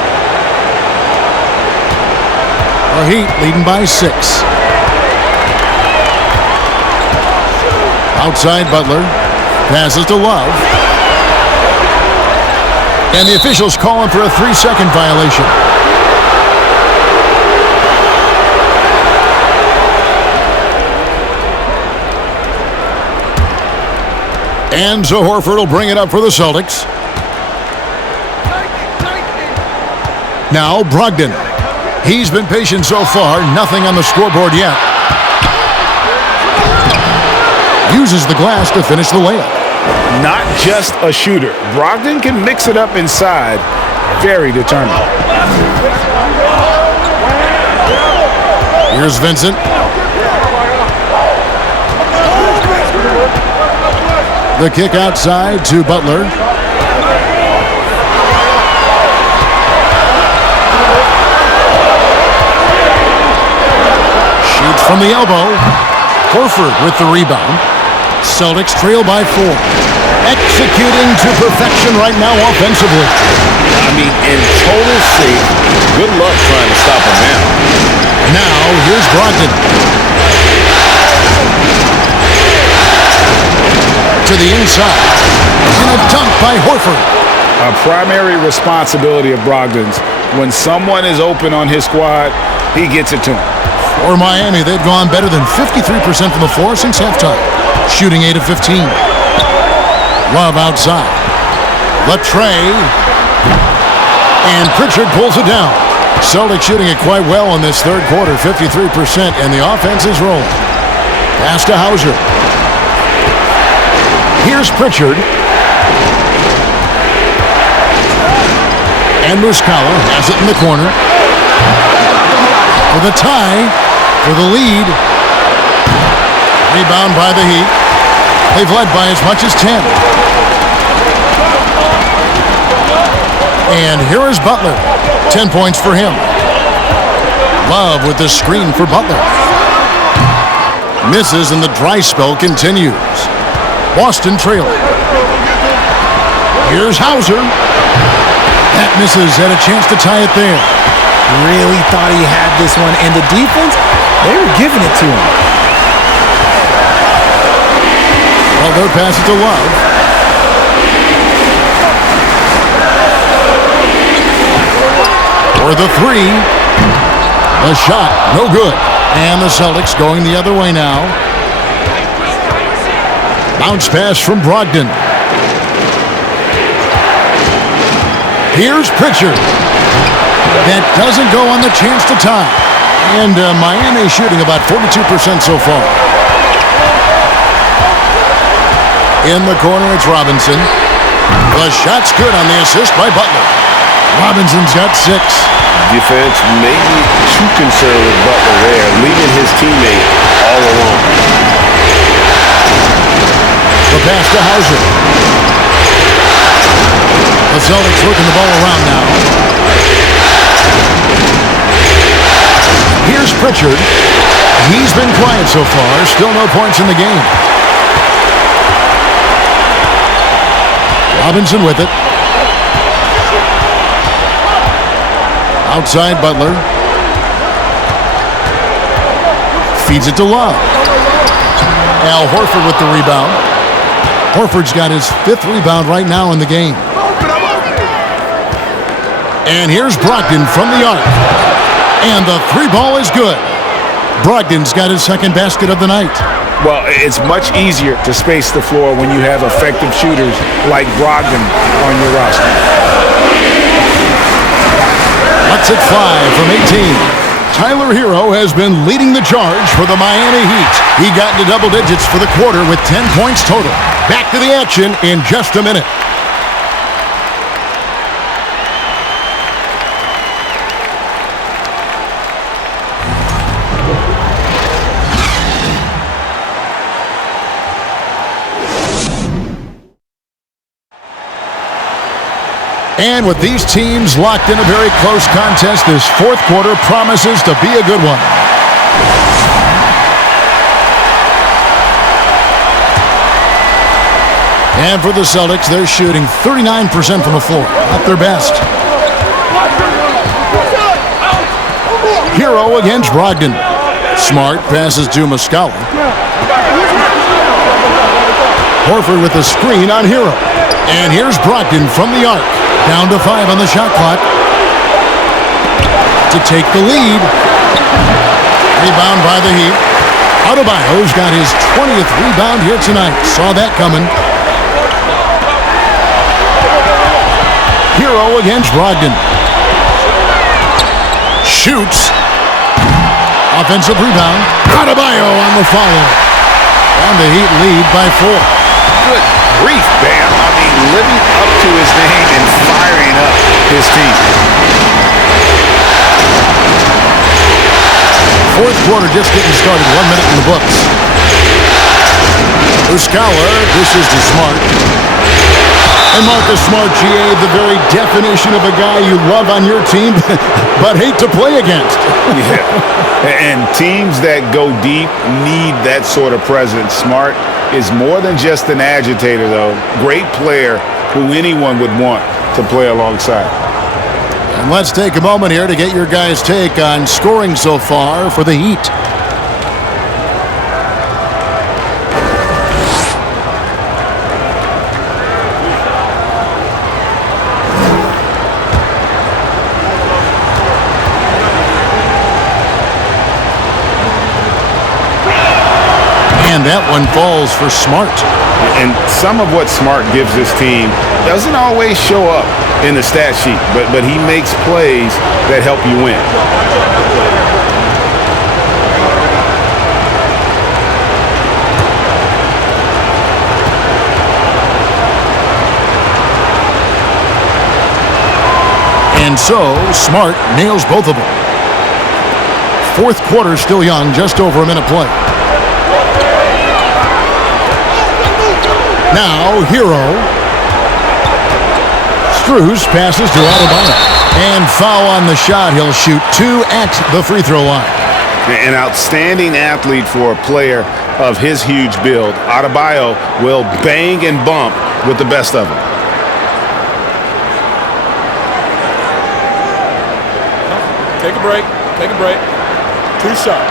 The Heat leading by 6. Outside Butler. Passes to Love. And the officials calling for a 3-second violation. And so Horford will bring it up for the Celtics. Now Brogdon. He's been patient so far. Nothing on the scoreboard yet. Uses the glass to finish the layup. Not just a shooter. Brogdon can mix it up inside. Very determined. Here's Vincent. The kick outside to Butler. Shoots from the elbow. Horford with the rebound. Celtics trail by 4. Executing to perfection right now offensively. I mean, in total shape. Good luck trying to stop him now. Now, here's Brogdon. To the inside. And a dunk by Horford. A primary responsibility of Brogdon's. When someone is open on his squad, he gets it to him. For Miami, they've gone better than 53% from the floor since halftime. Shooting 8 of 15. Love outside. Latrey. And Pritchard pulls it down. Celtics shooting it quite well in this third quarter, 53%, and the offense is rolling. Pass to Hauser. Here's Pritchard. And Muscala has it in the corner. For the tie, for the lead. Rebound by the Heat. They've led by as much as 10. And here is Butler. 10 points for him. Love with the screen for Butler. Misses and the dry spell continues. Boston trailing. Here's Hauser. That misses. Had a chance to tie it there. Really thought he had this one. And the defense, they were giving it to him. Butler passes to Love. For the 3. The shot, no good. And the Celtics going the other way now. Bounce pass from Brogdon. Here's Pritchard. That doesn't go on the chance to tie. And Miami shooting about 42% so far. In the corner, it's Robinson. The shot's good on the assist by Butler. Robinson's got 6. Defense may be too concerned with Butler there, leaving his teammate all alone. The pass to Hauser. The Celtics working the ball around now. Here's Pritchard. He's been quiet so far. Still no points in the game. Robinson with it. Outside Butler. Feeds it to Love. Al Horford with the rebound. Horford's got his 5th rebound right now in the game. And here's Brogdon from the arc. And the 3 ball is good. Brogdon's got his 2nd basket of the night. Well, it's much easier to space the floor when you have effective shooters like Brogdon on your roster. Let's it fly from 18. Tyler Hero has been leading the charge for the Miami Heat. He got into double digits for the quarter with 10 points total. Back to the action in just a minute. And with these teams locked in a very close contest, this 4th quarter promises to be a good one. And for the Celtics, they're shooting 39% from the floor. Not their best. Hero against Brogdon. Smart passes to Muscala. Horford with the screen on Hero. And here's Brogdon from the arc. Down to 5 on the shot clock. To take the lead. Rebound by the Heat. Adebayo's got his 20th rebound here tonight. Saw that coming. Hero against Brogdon. Shoots. Offensive rebound. Adebayo on the follow. And the Heat lead by 4. Good grief, Bam. I mean, living up to his name and firing up his team. Fourth quarter just getting started. 1 minute in the books. Muscala dishes to Smart. And Marcus Smart, GA, the very definition of a guy you love on your team, but hate to play against. Yeah. And teams that go deep need that sort of presence. Smart is more than just an agitator, though. Great player who anyone would want to play alongside. And let's take a moment here to get your guys' take on scoring so far for the Heat. And that one falls for Smart. And some of what Smart gives this team doesn't always show up in the stat sheet, but he makes plays that help you win. And so, Smart nails both of them. Fourth quarter still young, just over a minute play. Now, Hero. Strus passes to Adebayo. And foul on the shot. He'll shoot 2 at the free throw line. An outstanding athlete for a player of his huge build. Adebayo will bang and bump with the best of them. Take a break. Take a break. 2 shots.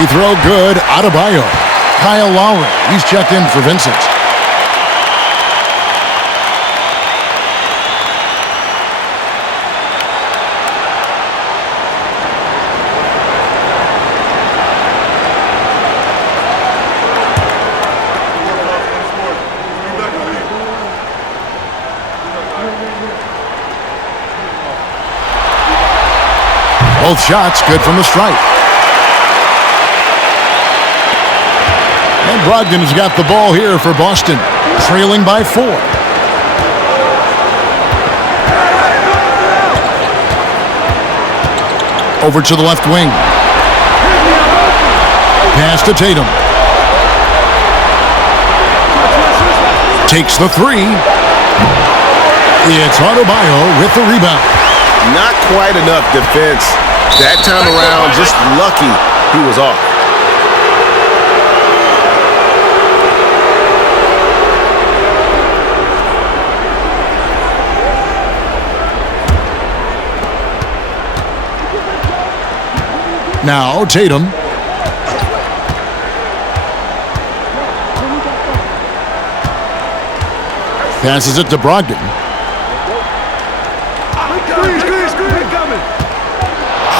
Free throw good. Adebayo. Kyle Lowry. He's checked in for Vincent. Both shots good from the stripe. And Brogdon's got the ball here for Boston, trailing by 4. Over to the left wing. Pass to Tatum. Takes the 3. It's Adebayo with the rebound. Not quite enough defense that time around. Just lucky he was off. Now Tatum. Passes it to Brogdon.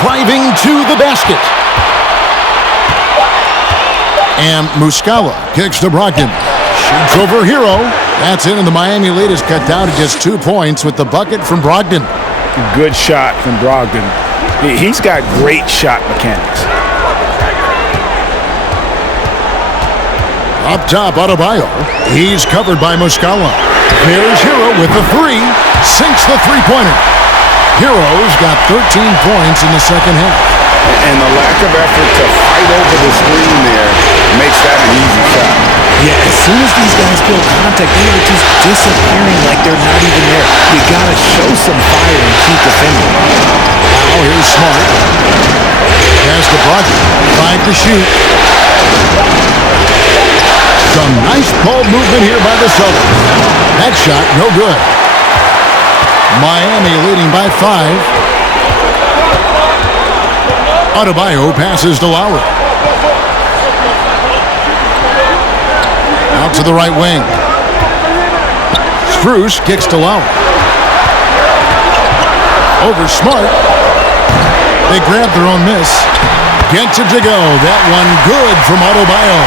Driving to the basket. And Muscala kicks to Brogdon. Shoots over Hero. That's it, and the Miami lead is cut down to just 2 points with the bucket from Brogdon. Good shot from Brogdon. He's got great shot mechanics. Up top, Adebayo. He's covered by Muscala. There's Hero with the 3. Sinks the three-pointer. Hero's got 13 points in the second half. And the lack of effort to fight over the screen there makes that an easy shot. Yeah, As soon as these guys feel contact, they are just disappearing like they're not even there. You gotta show some fire and keep defending. Now here's Smart. Pass to Brogdon. 5 to shoot. Some nice ball movement here by the Celtics. That shot, no good. Miami leading by 5. Adebayo passes to Lowry. Out to the right wing. Strus kicks to Lowry. Over Smart. They grab their own miss. Gets it to go. That one good from Adebayo.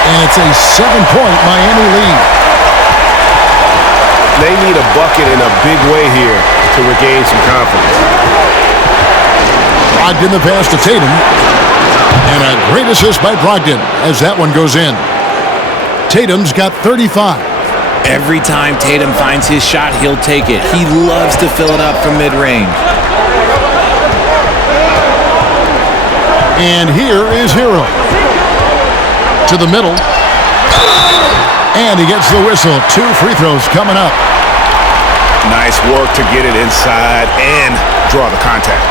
And it's a 7-point Miami lead. They need a bucket in a big way here to regain some confidence. Brogdon the pass to Tatum. And a great assist by Brogdon as that one goes in. Tatum's got 35. Every time Tatum finds his shot, he'll take it. He loves to fill it up from mid-range. And here is Hero. To the middle. And he gets the whistle. 2 free throws coming up. Nice work to get it inside and draw the contact.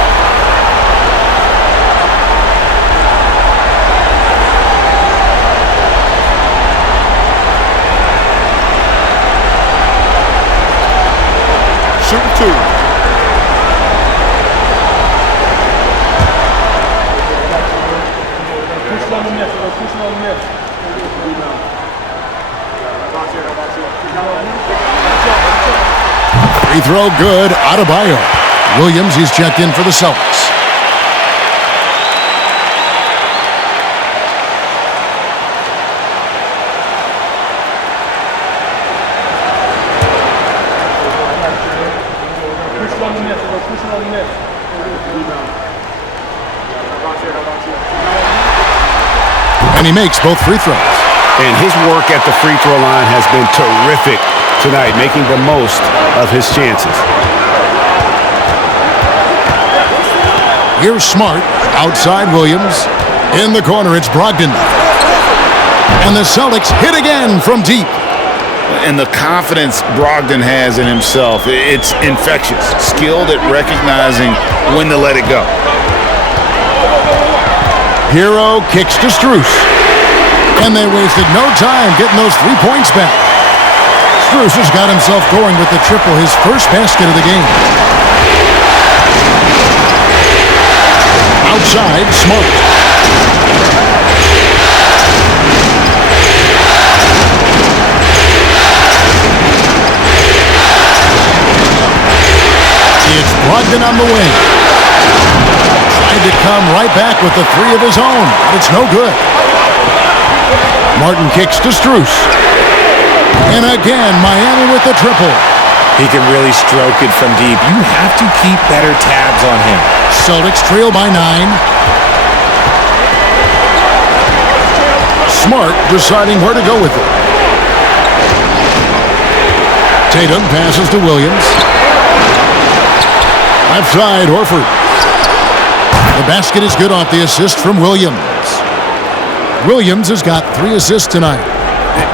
Shoot 2. Free throw good. Adebayo. Williams, he's checked in for the Celtics. And he makes both free throws. And his work at the free throw line has been terrific tonight, making the most of his chances. Here's Smart. Outside Williams. In the corner, it's Brogdon. And the Celtics hit again from deep. And the confidence Brogdon has in himself, it's infectious. Skilled at recognizing when to let it go. Hero kicks to Strus. And they wasted no time getting those 3 points back. Strus has got himself going with the triple, his first basket of the game. Outside, Smart. It's Brogdon on the wing. Tried to come right back with the 3 of his own, but it's no good. Martin kicks to Strus. And again, Miami with the triple. He can really stroke it from deep. You have to keep better tabs on him. Celtics trail by 9. Smart deciding where to go with it. Tatum passes to Williams. Left side, Horford. The basket is good off the assist from Williams. Williams has got 3 assists tonight.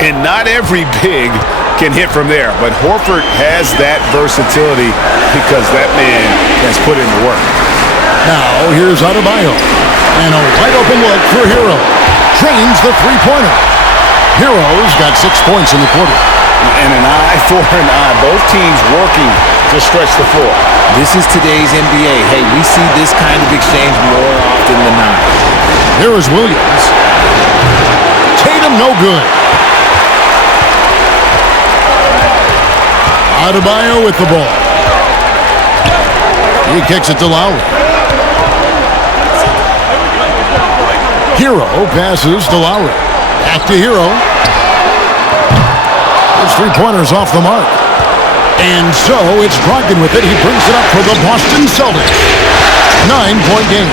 And not every big can hit from there, but Horford has that versatility because that man has put in the work. Now, here's Adebayo. And a wide open look for Hero. Trains the three-pointer. Hero's got 6 points in the quarter. And an eye for an eye. Both teams working to stretch the floor. This is today's NBA. Hey, we see this kind of exchange more often than not. Here is Williams. Tatum no good. Adebayo with the ball. He kicks it to Lowry. Hero passes to Lowry. Back to Hero. His three-pointer's off the mark. And so it's Brogdon with it. He brings it up for the Boston Celtics. 9-point game.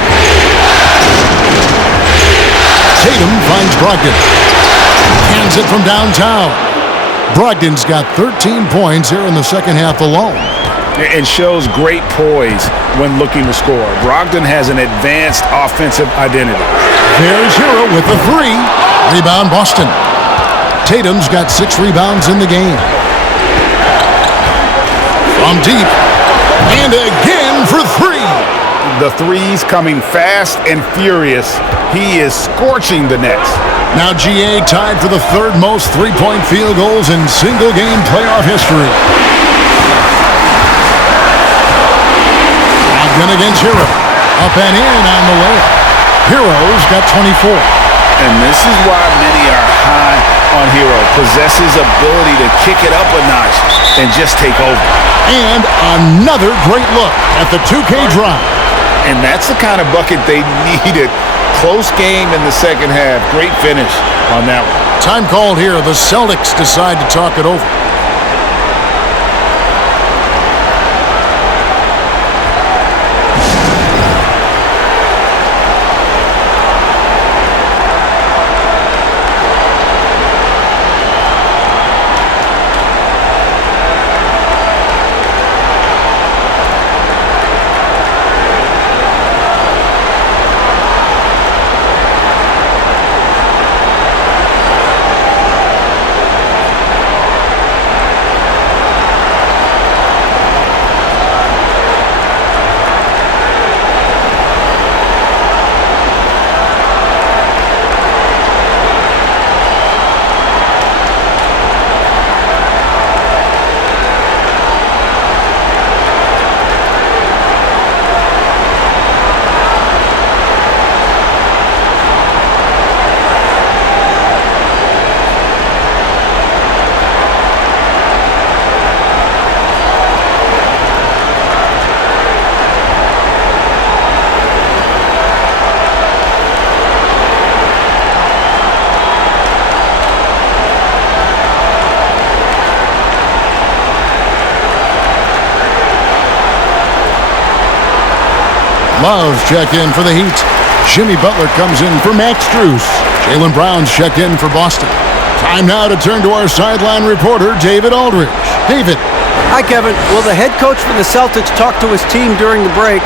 Tatum finds Brogdon. Hands it from downtown. Brogdon's got 13 points here in the second half alone. And shows great poise when looking to score. Brogdon has an advanced offensive identity. There's Hero with the 3. Rebound Boston. Tatum's got 6 rebounds in the game. From deep, and again for 3. The threes coming fast and furious. He is scorching the nets. Now GA tied for the 3rd most three-point field goals in single-game playoff history. Again against Hero. Up and in on the way. Hero's got 24. And this is why many are high on Hero. Possesses ability to kick it up a notch and just take over. And another great look at the 2K drive. And that's the kind of bucket they needed. Close game in the second half. Great finish on that one. Time called here. The Celtics decide to talk it over. Love's check in for the Heat. Jimmy Butler comes in for Max Strus. Jaylen Brown's checked in for Boston. Time now to turn to our sideline reporter, David Aldridge. David. Hi, Kevin. Well, the head coach for the Celtics talked to his team during the break.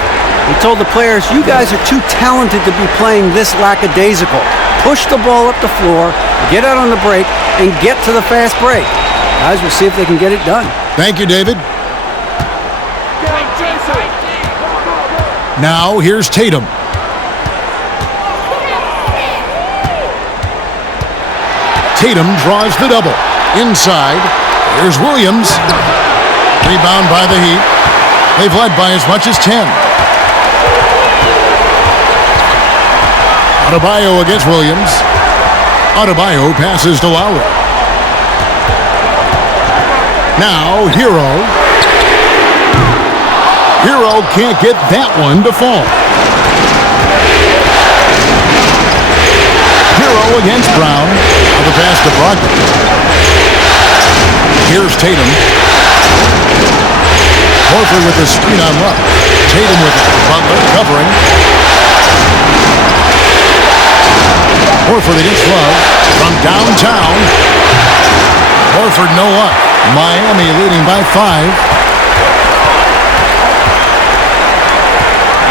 He told the players, you guys are too talented to be playing this lackadaisical. Push the ball up the floor, get out on the break, and get to the fast break. Guys, we'll see if they can get it done. Thank you, David. Now, here's Tatum. Tatum draws the double. Inside, here's Williams. Rebound by the Heat. They've led by as much as 10. Adebayo against Williams. Adebayo passes to Lowry. Now, Hero. Hero can't get that one to fall. Hero against Brown. The pass to Brogdon. Here's Tatum. Horford with the screen on Love. Tatum with it. Butler covering. Horford against Love. From downtown. Horford no luck. Miami leading by 5.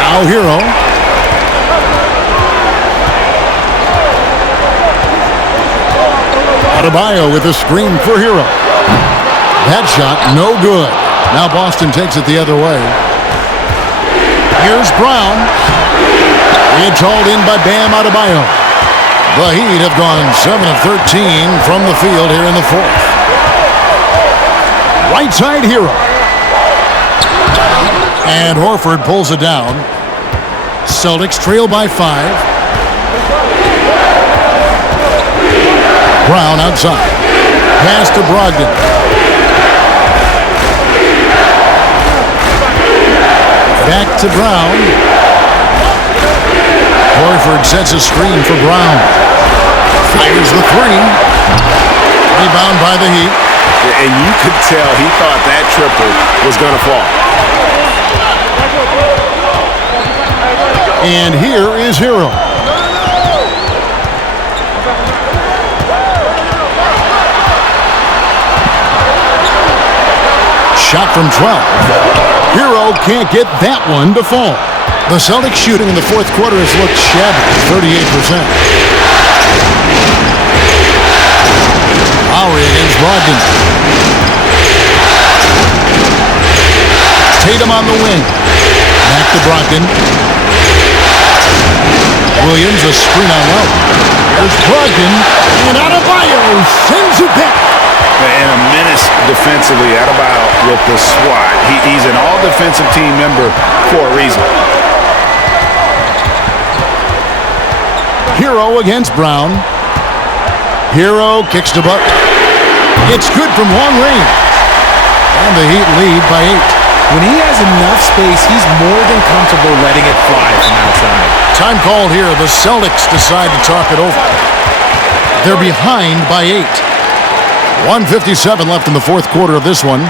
Now Hero. Adebayo with a screen for Hero. That shot no good. Now Boston takes it the other way. Here's Brown. It's hauled in by Bam Adebayo. The Heat have gone 7 of 13 from the field here in the 4th. Right side Hero. And Horford pulls it down. Celtics trail by 5. Brown outside. Pass to Brogdon. Back to Brown. Horford sets a screen for Brown. Fires the 3. Rebound by the Heat. And you could tell he thought that triple was going to fall. And here is Hero. Shot from 12. Hero can't get that one to fall. The Celtics shooting in the 4th quarter has looked shabby, 38%. Brogdon. Williams, a screen on low. Here's Brogdon, and Adebayo sends it back. And a menace defensively. Adebayo with the swat. He's an all-defensive team member for a reason. Hero against Brown. Hero kicks to Butler. It's good from long range. And the Heat lead by 8. When he has enough space, he's more than comfortable letting it fly from outside. Time called here. The Celtics decide to talk it over. They're behind by 8. 1:57 left in the fourth quarter of this one.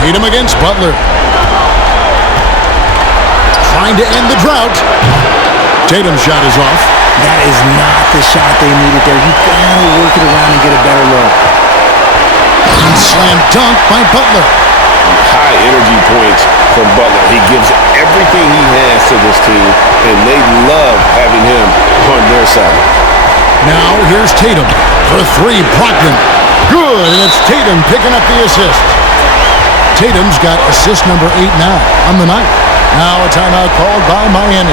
Tatum against Butler. Trying to end the drought. Tatum's shot is off. That is not the shot they needed there. You gotta work it around and get a better look. And slam dunk by Butler. High energy points from Butler. He gives everything he has to this team, and they love having him on their side. Now here's Tatum for 3. Brogdon. Good, and it's Tatum picking up the assist. Tatum's got assist number 8 now on the night. Now a timeout called by Miami.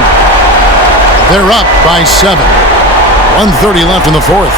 They're up by 7. 1:30 left in the fourth.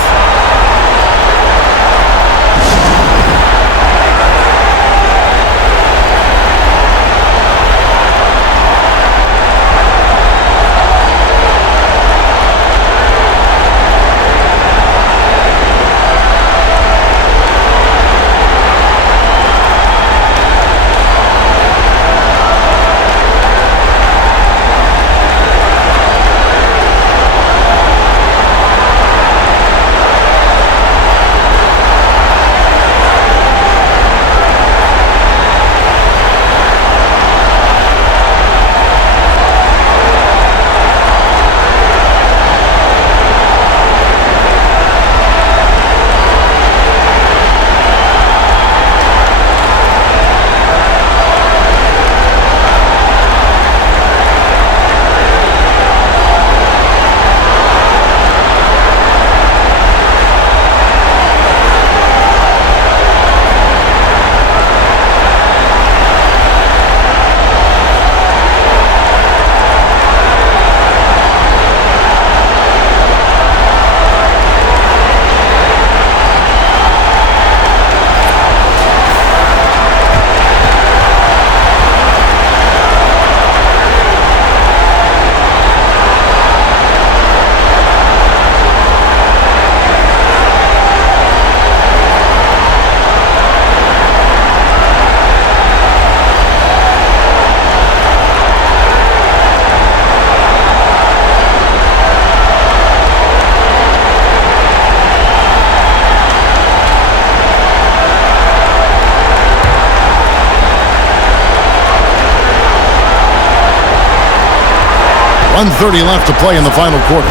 1:30 left to play in the final quarter.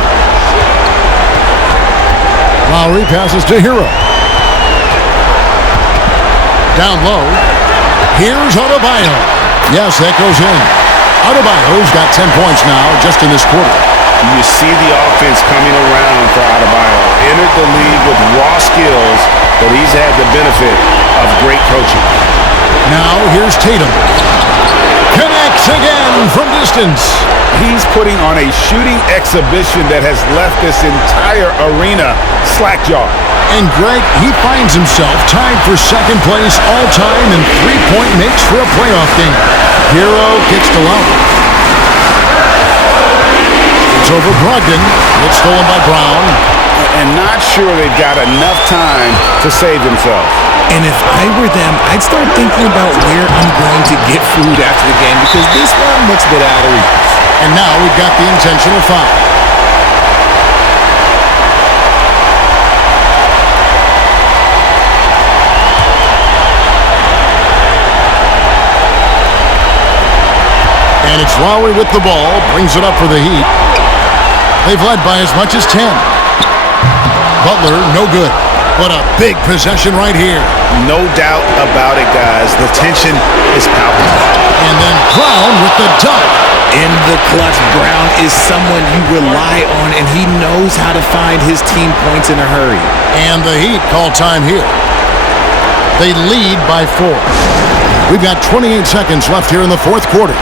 Lowry passes to Hero. Down low. Here's Adebayo. Yes, that goes in. Adebayo's got 10 points now just in this quarter. You see the offense coming around for Adebayo. Entered the league with raw skills, but he's had the benefit of great coaching. Now here's Tatum. Connects again from distance. He's putting on a shooting exhibition that has left this entire arena slack-jawed. And Greg, he finds himself tied for second place all-time in three-point makes for a playoff game. Hero kicks to Lowry. It's over Brogdon. It's stolen by Brown. And not sure they've got enough time to save themselves. And if I were them, I'd start thinking about where I'm going to get food after the game because this one looks a bit out of reach. And now we've got the intentional foul. And it's Lowry with the ball, brings it up for the Heat. They've led by as much as 10. Butler, no good. What a big possession right here. No doubt about it, guys. The tension is palpable. And then Brown with the dunk. In the clutch, Brown is someone you rely on, and he knows how to find his team points in a hurry. And the Heat call time here. They lead by 4. We've got 28 seconds left here in the fourth quarter.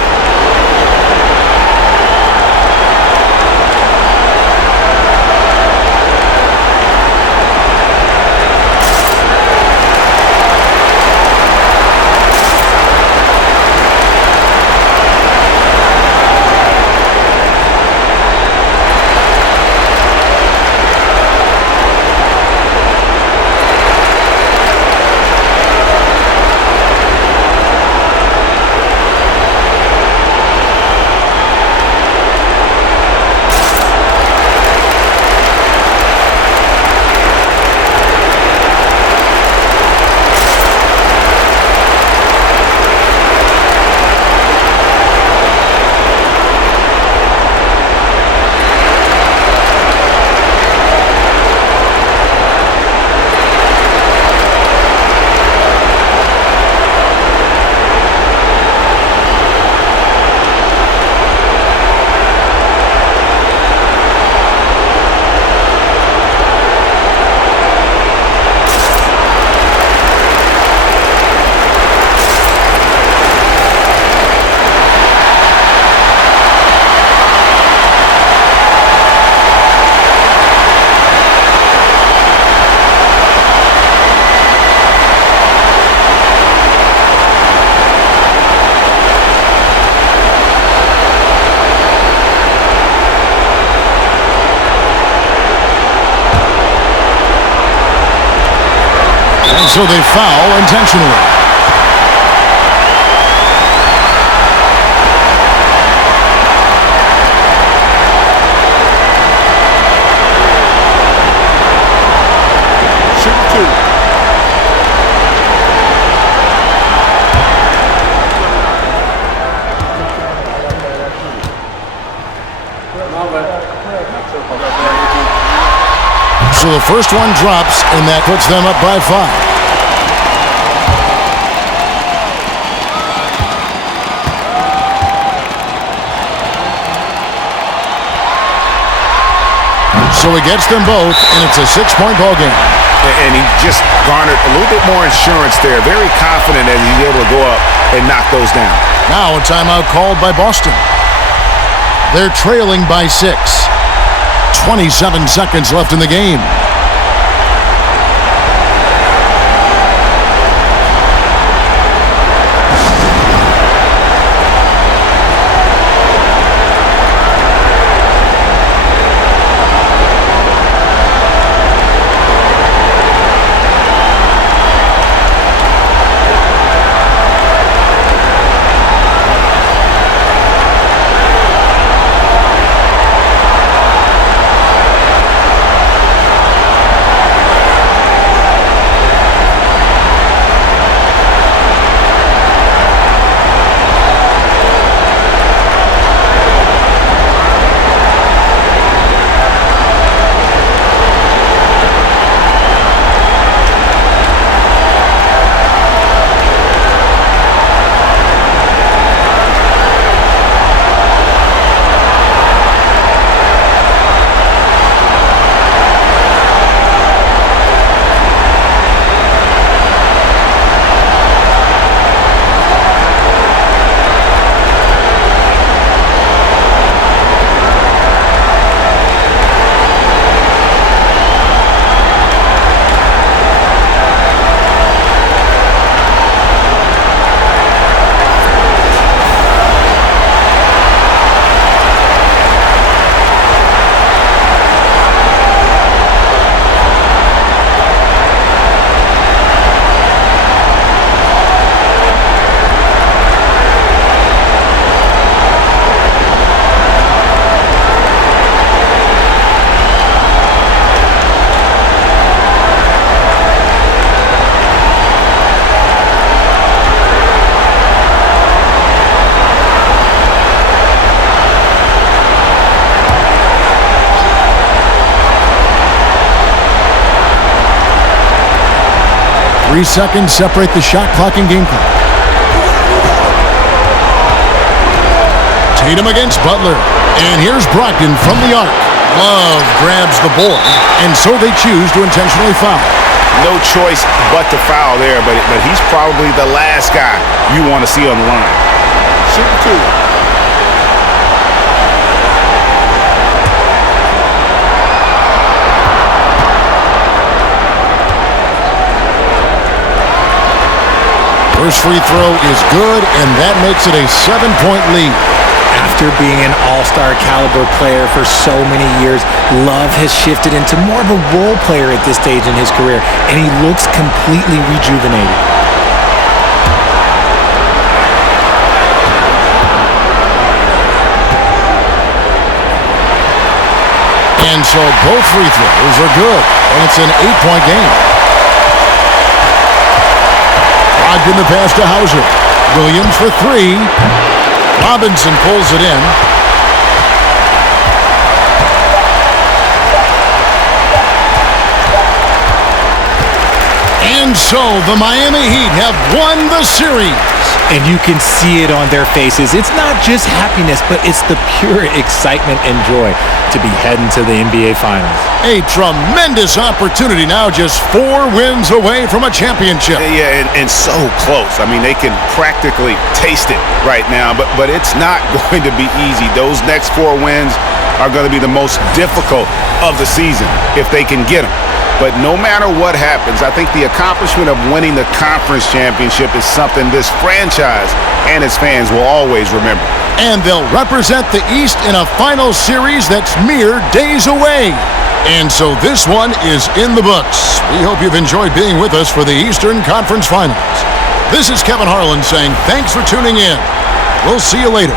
And so they foul intentionally. Shoot 2. So the first one drops, and that puts them up by 5. So he gets them both, and it's a 6-point ball game. And he just garnered a little bit more insurance there. Very confident as he's able to go up and knock those down. Now a timeout called by Boston. They're trailing by 6. 27 seconds left in the game. 3 seconds separate the shot clock and game clock. Tatum against Butler. And here's Brogdon from the arc. Love grabs the board, and so they choose to intentionally foul. No choice but to foul there, but he's probably the last guy you want to see on the line. Shoot two. First free throw is good, and that makes it a 7-point lead. After being an all-star caliber player for so many years, Love has shifted into more of a role player at this stage in his career, and he looks completely rejuvenated. And so both free throws are good, and it's an 8-point game. Brogdon the pass to Hauser. Williams for three. Robinson pulls it in. And so the Miami Heat have won the series. And you can see it on their faces. It's not just happiness, but it's the pure excitement and joy to be heading to the NBA Finals. A tremendous opportunity now, just 4 wins away from a championship. Yeah, and so close. I mean, they can practically taste it right now, but it's not going to be easy. Those next 4 wins are going to be the most difficult of the season if they can get them. But no matter what happens, I think the accomplishment of winning the conference championship is something this franchise and its fans will always remember. And they'll represent the East in a final series that's mere days away. And so this one is in the books. We hope you've enjoyed being with us for the Eastern Conference Finals. This is Kevin Harlan saying thanks for tuning in. We'll see you later.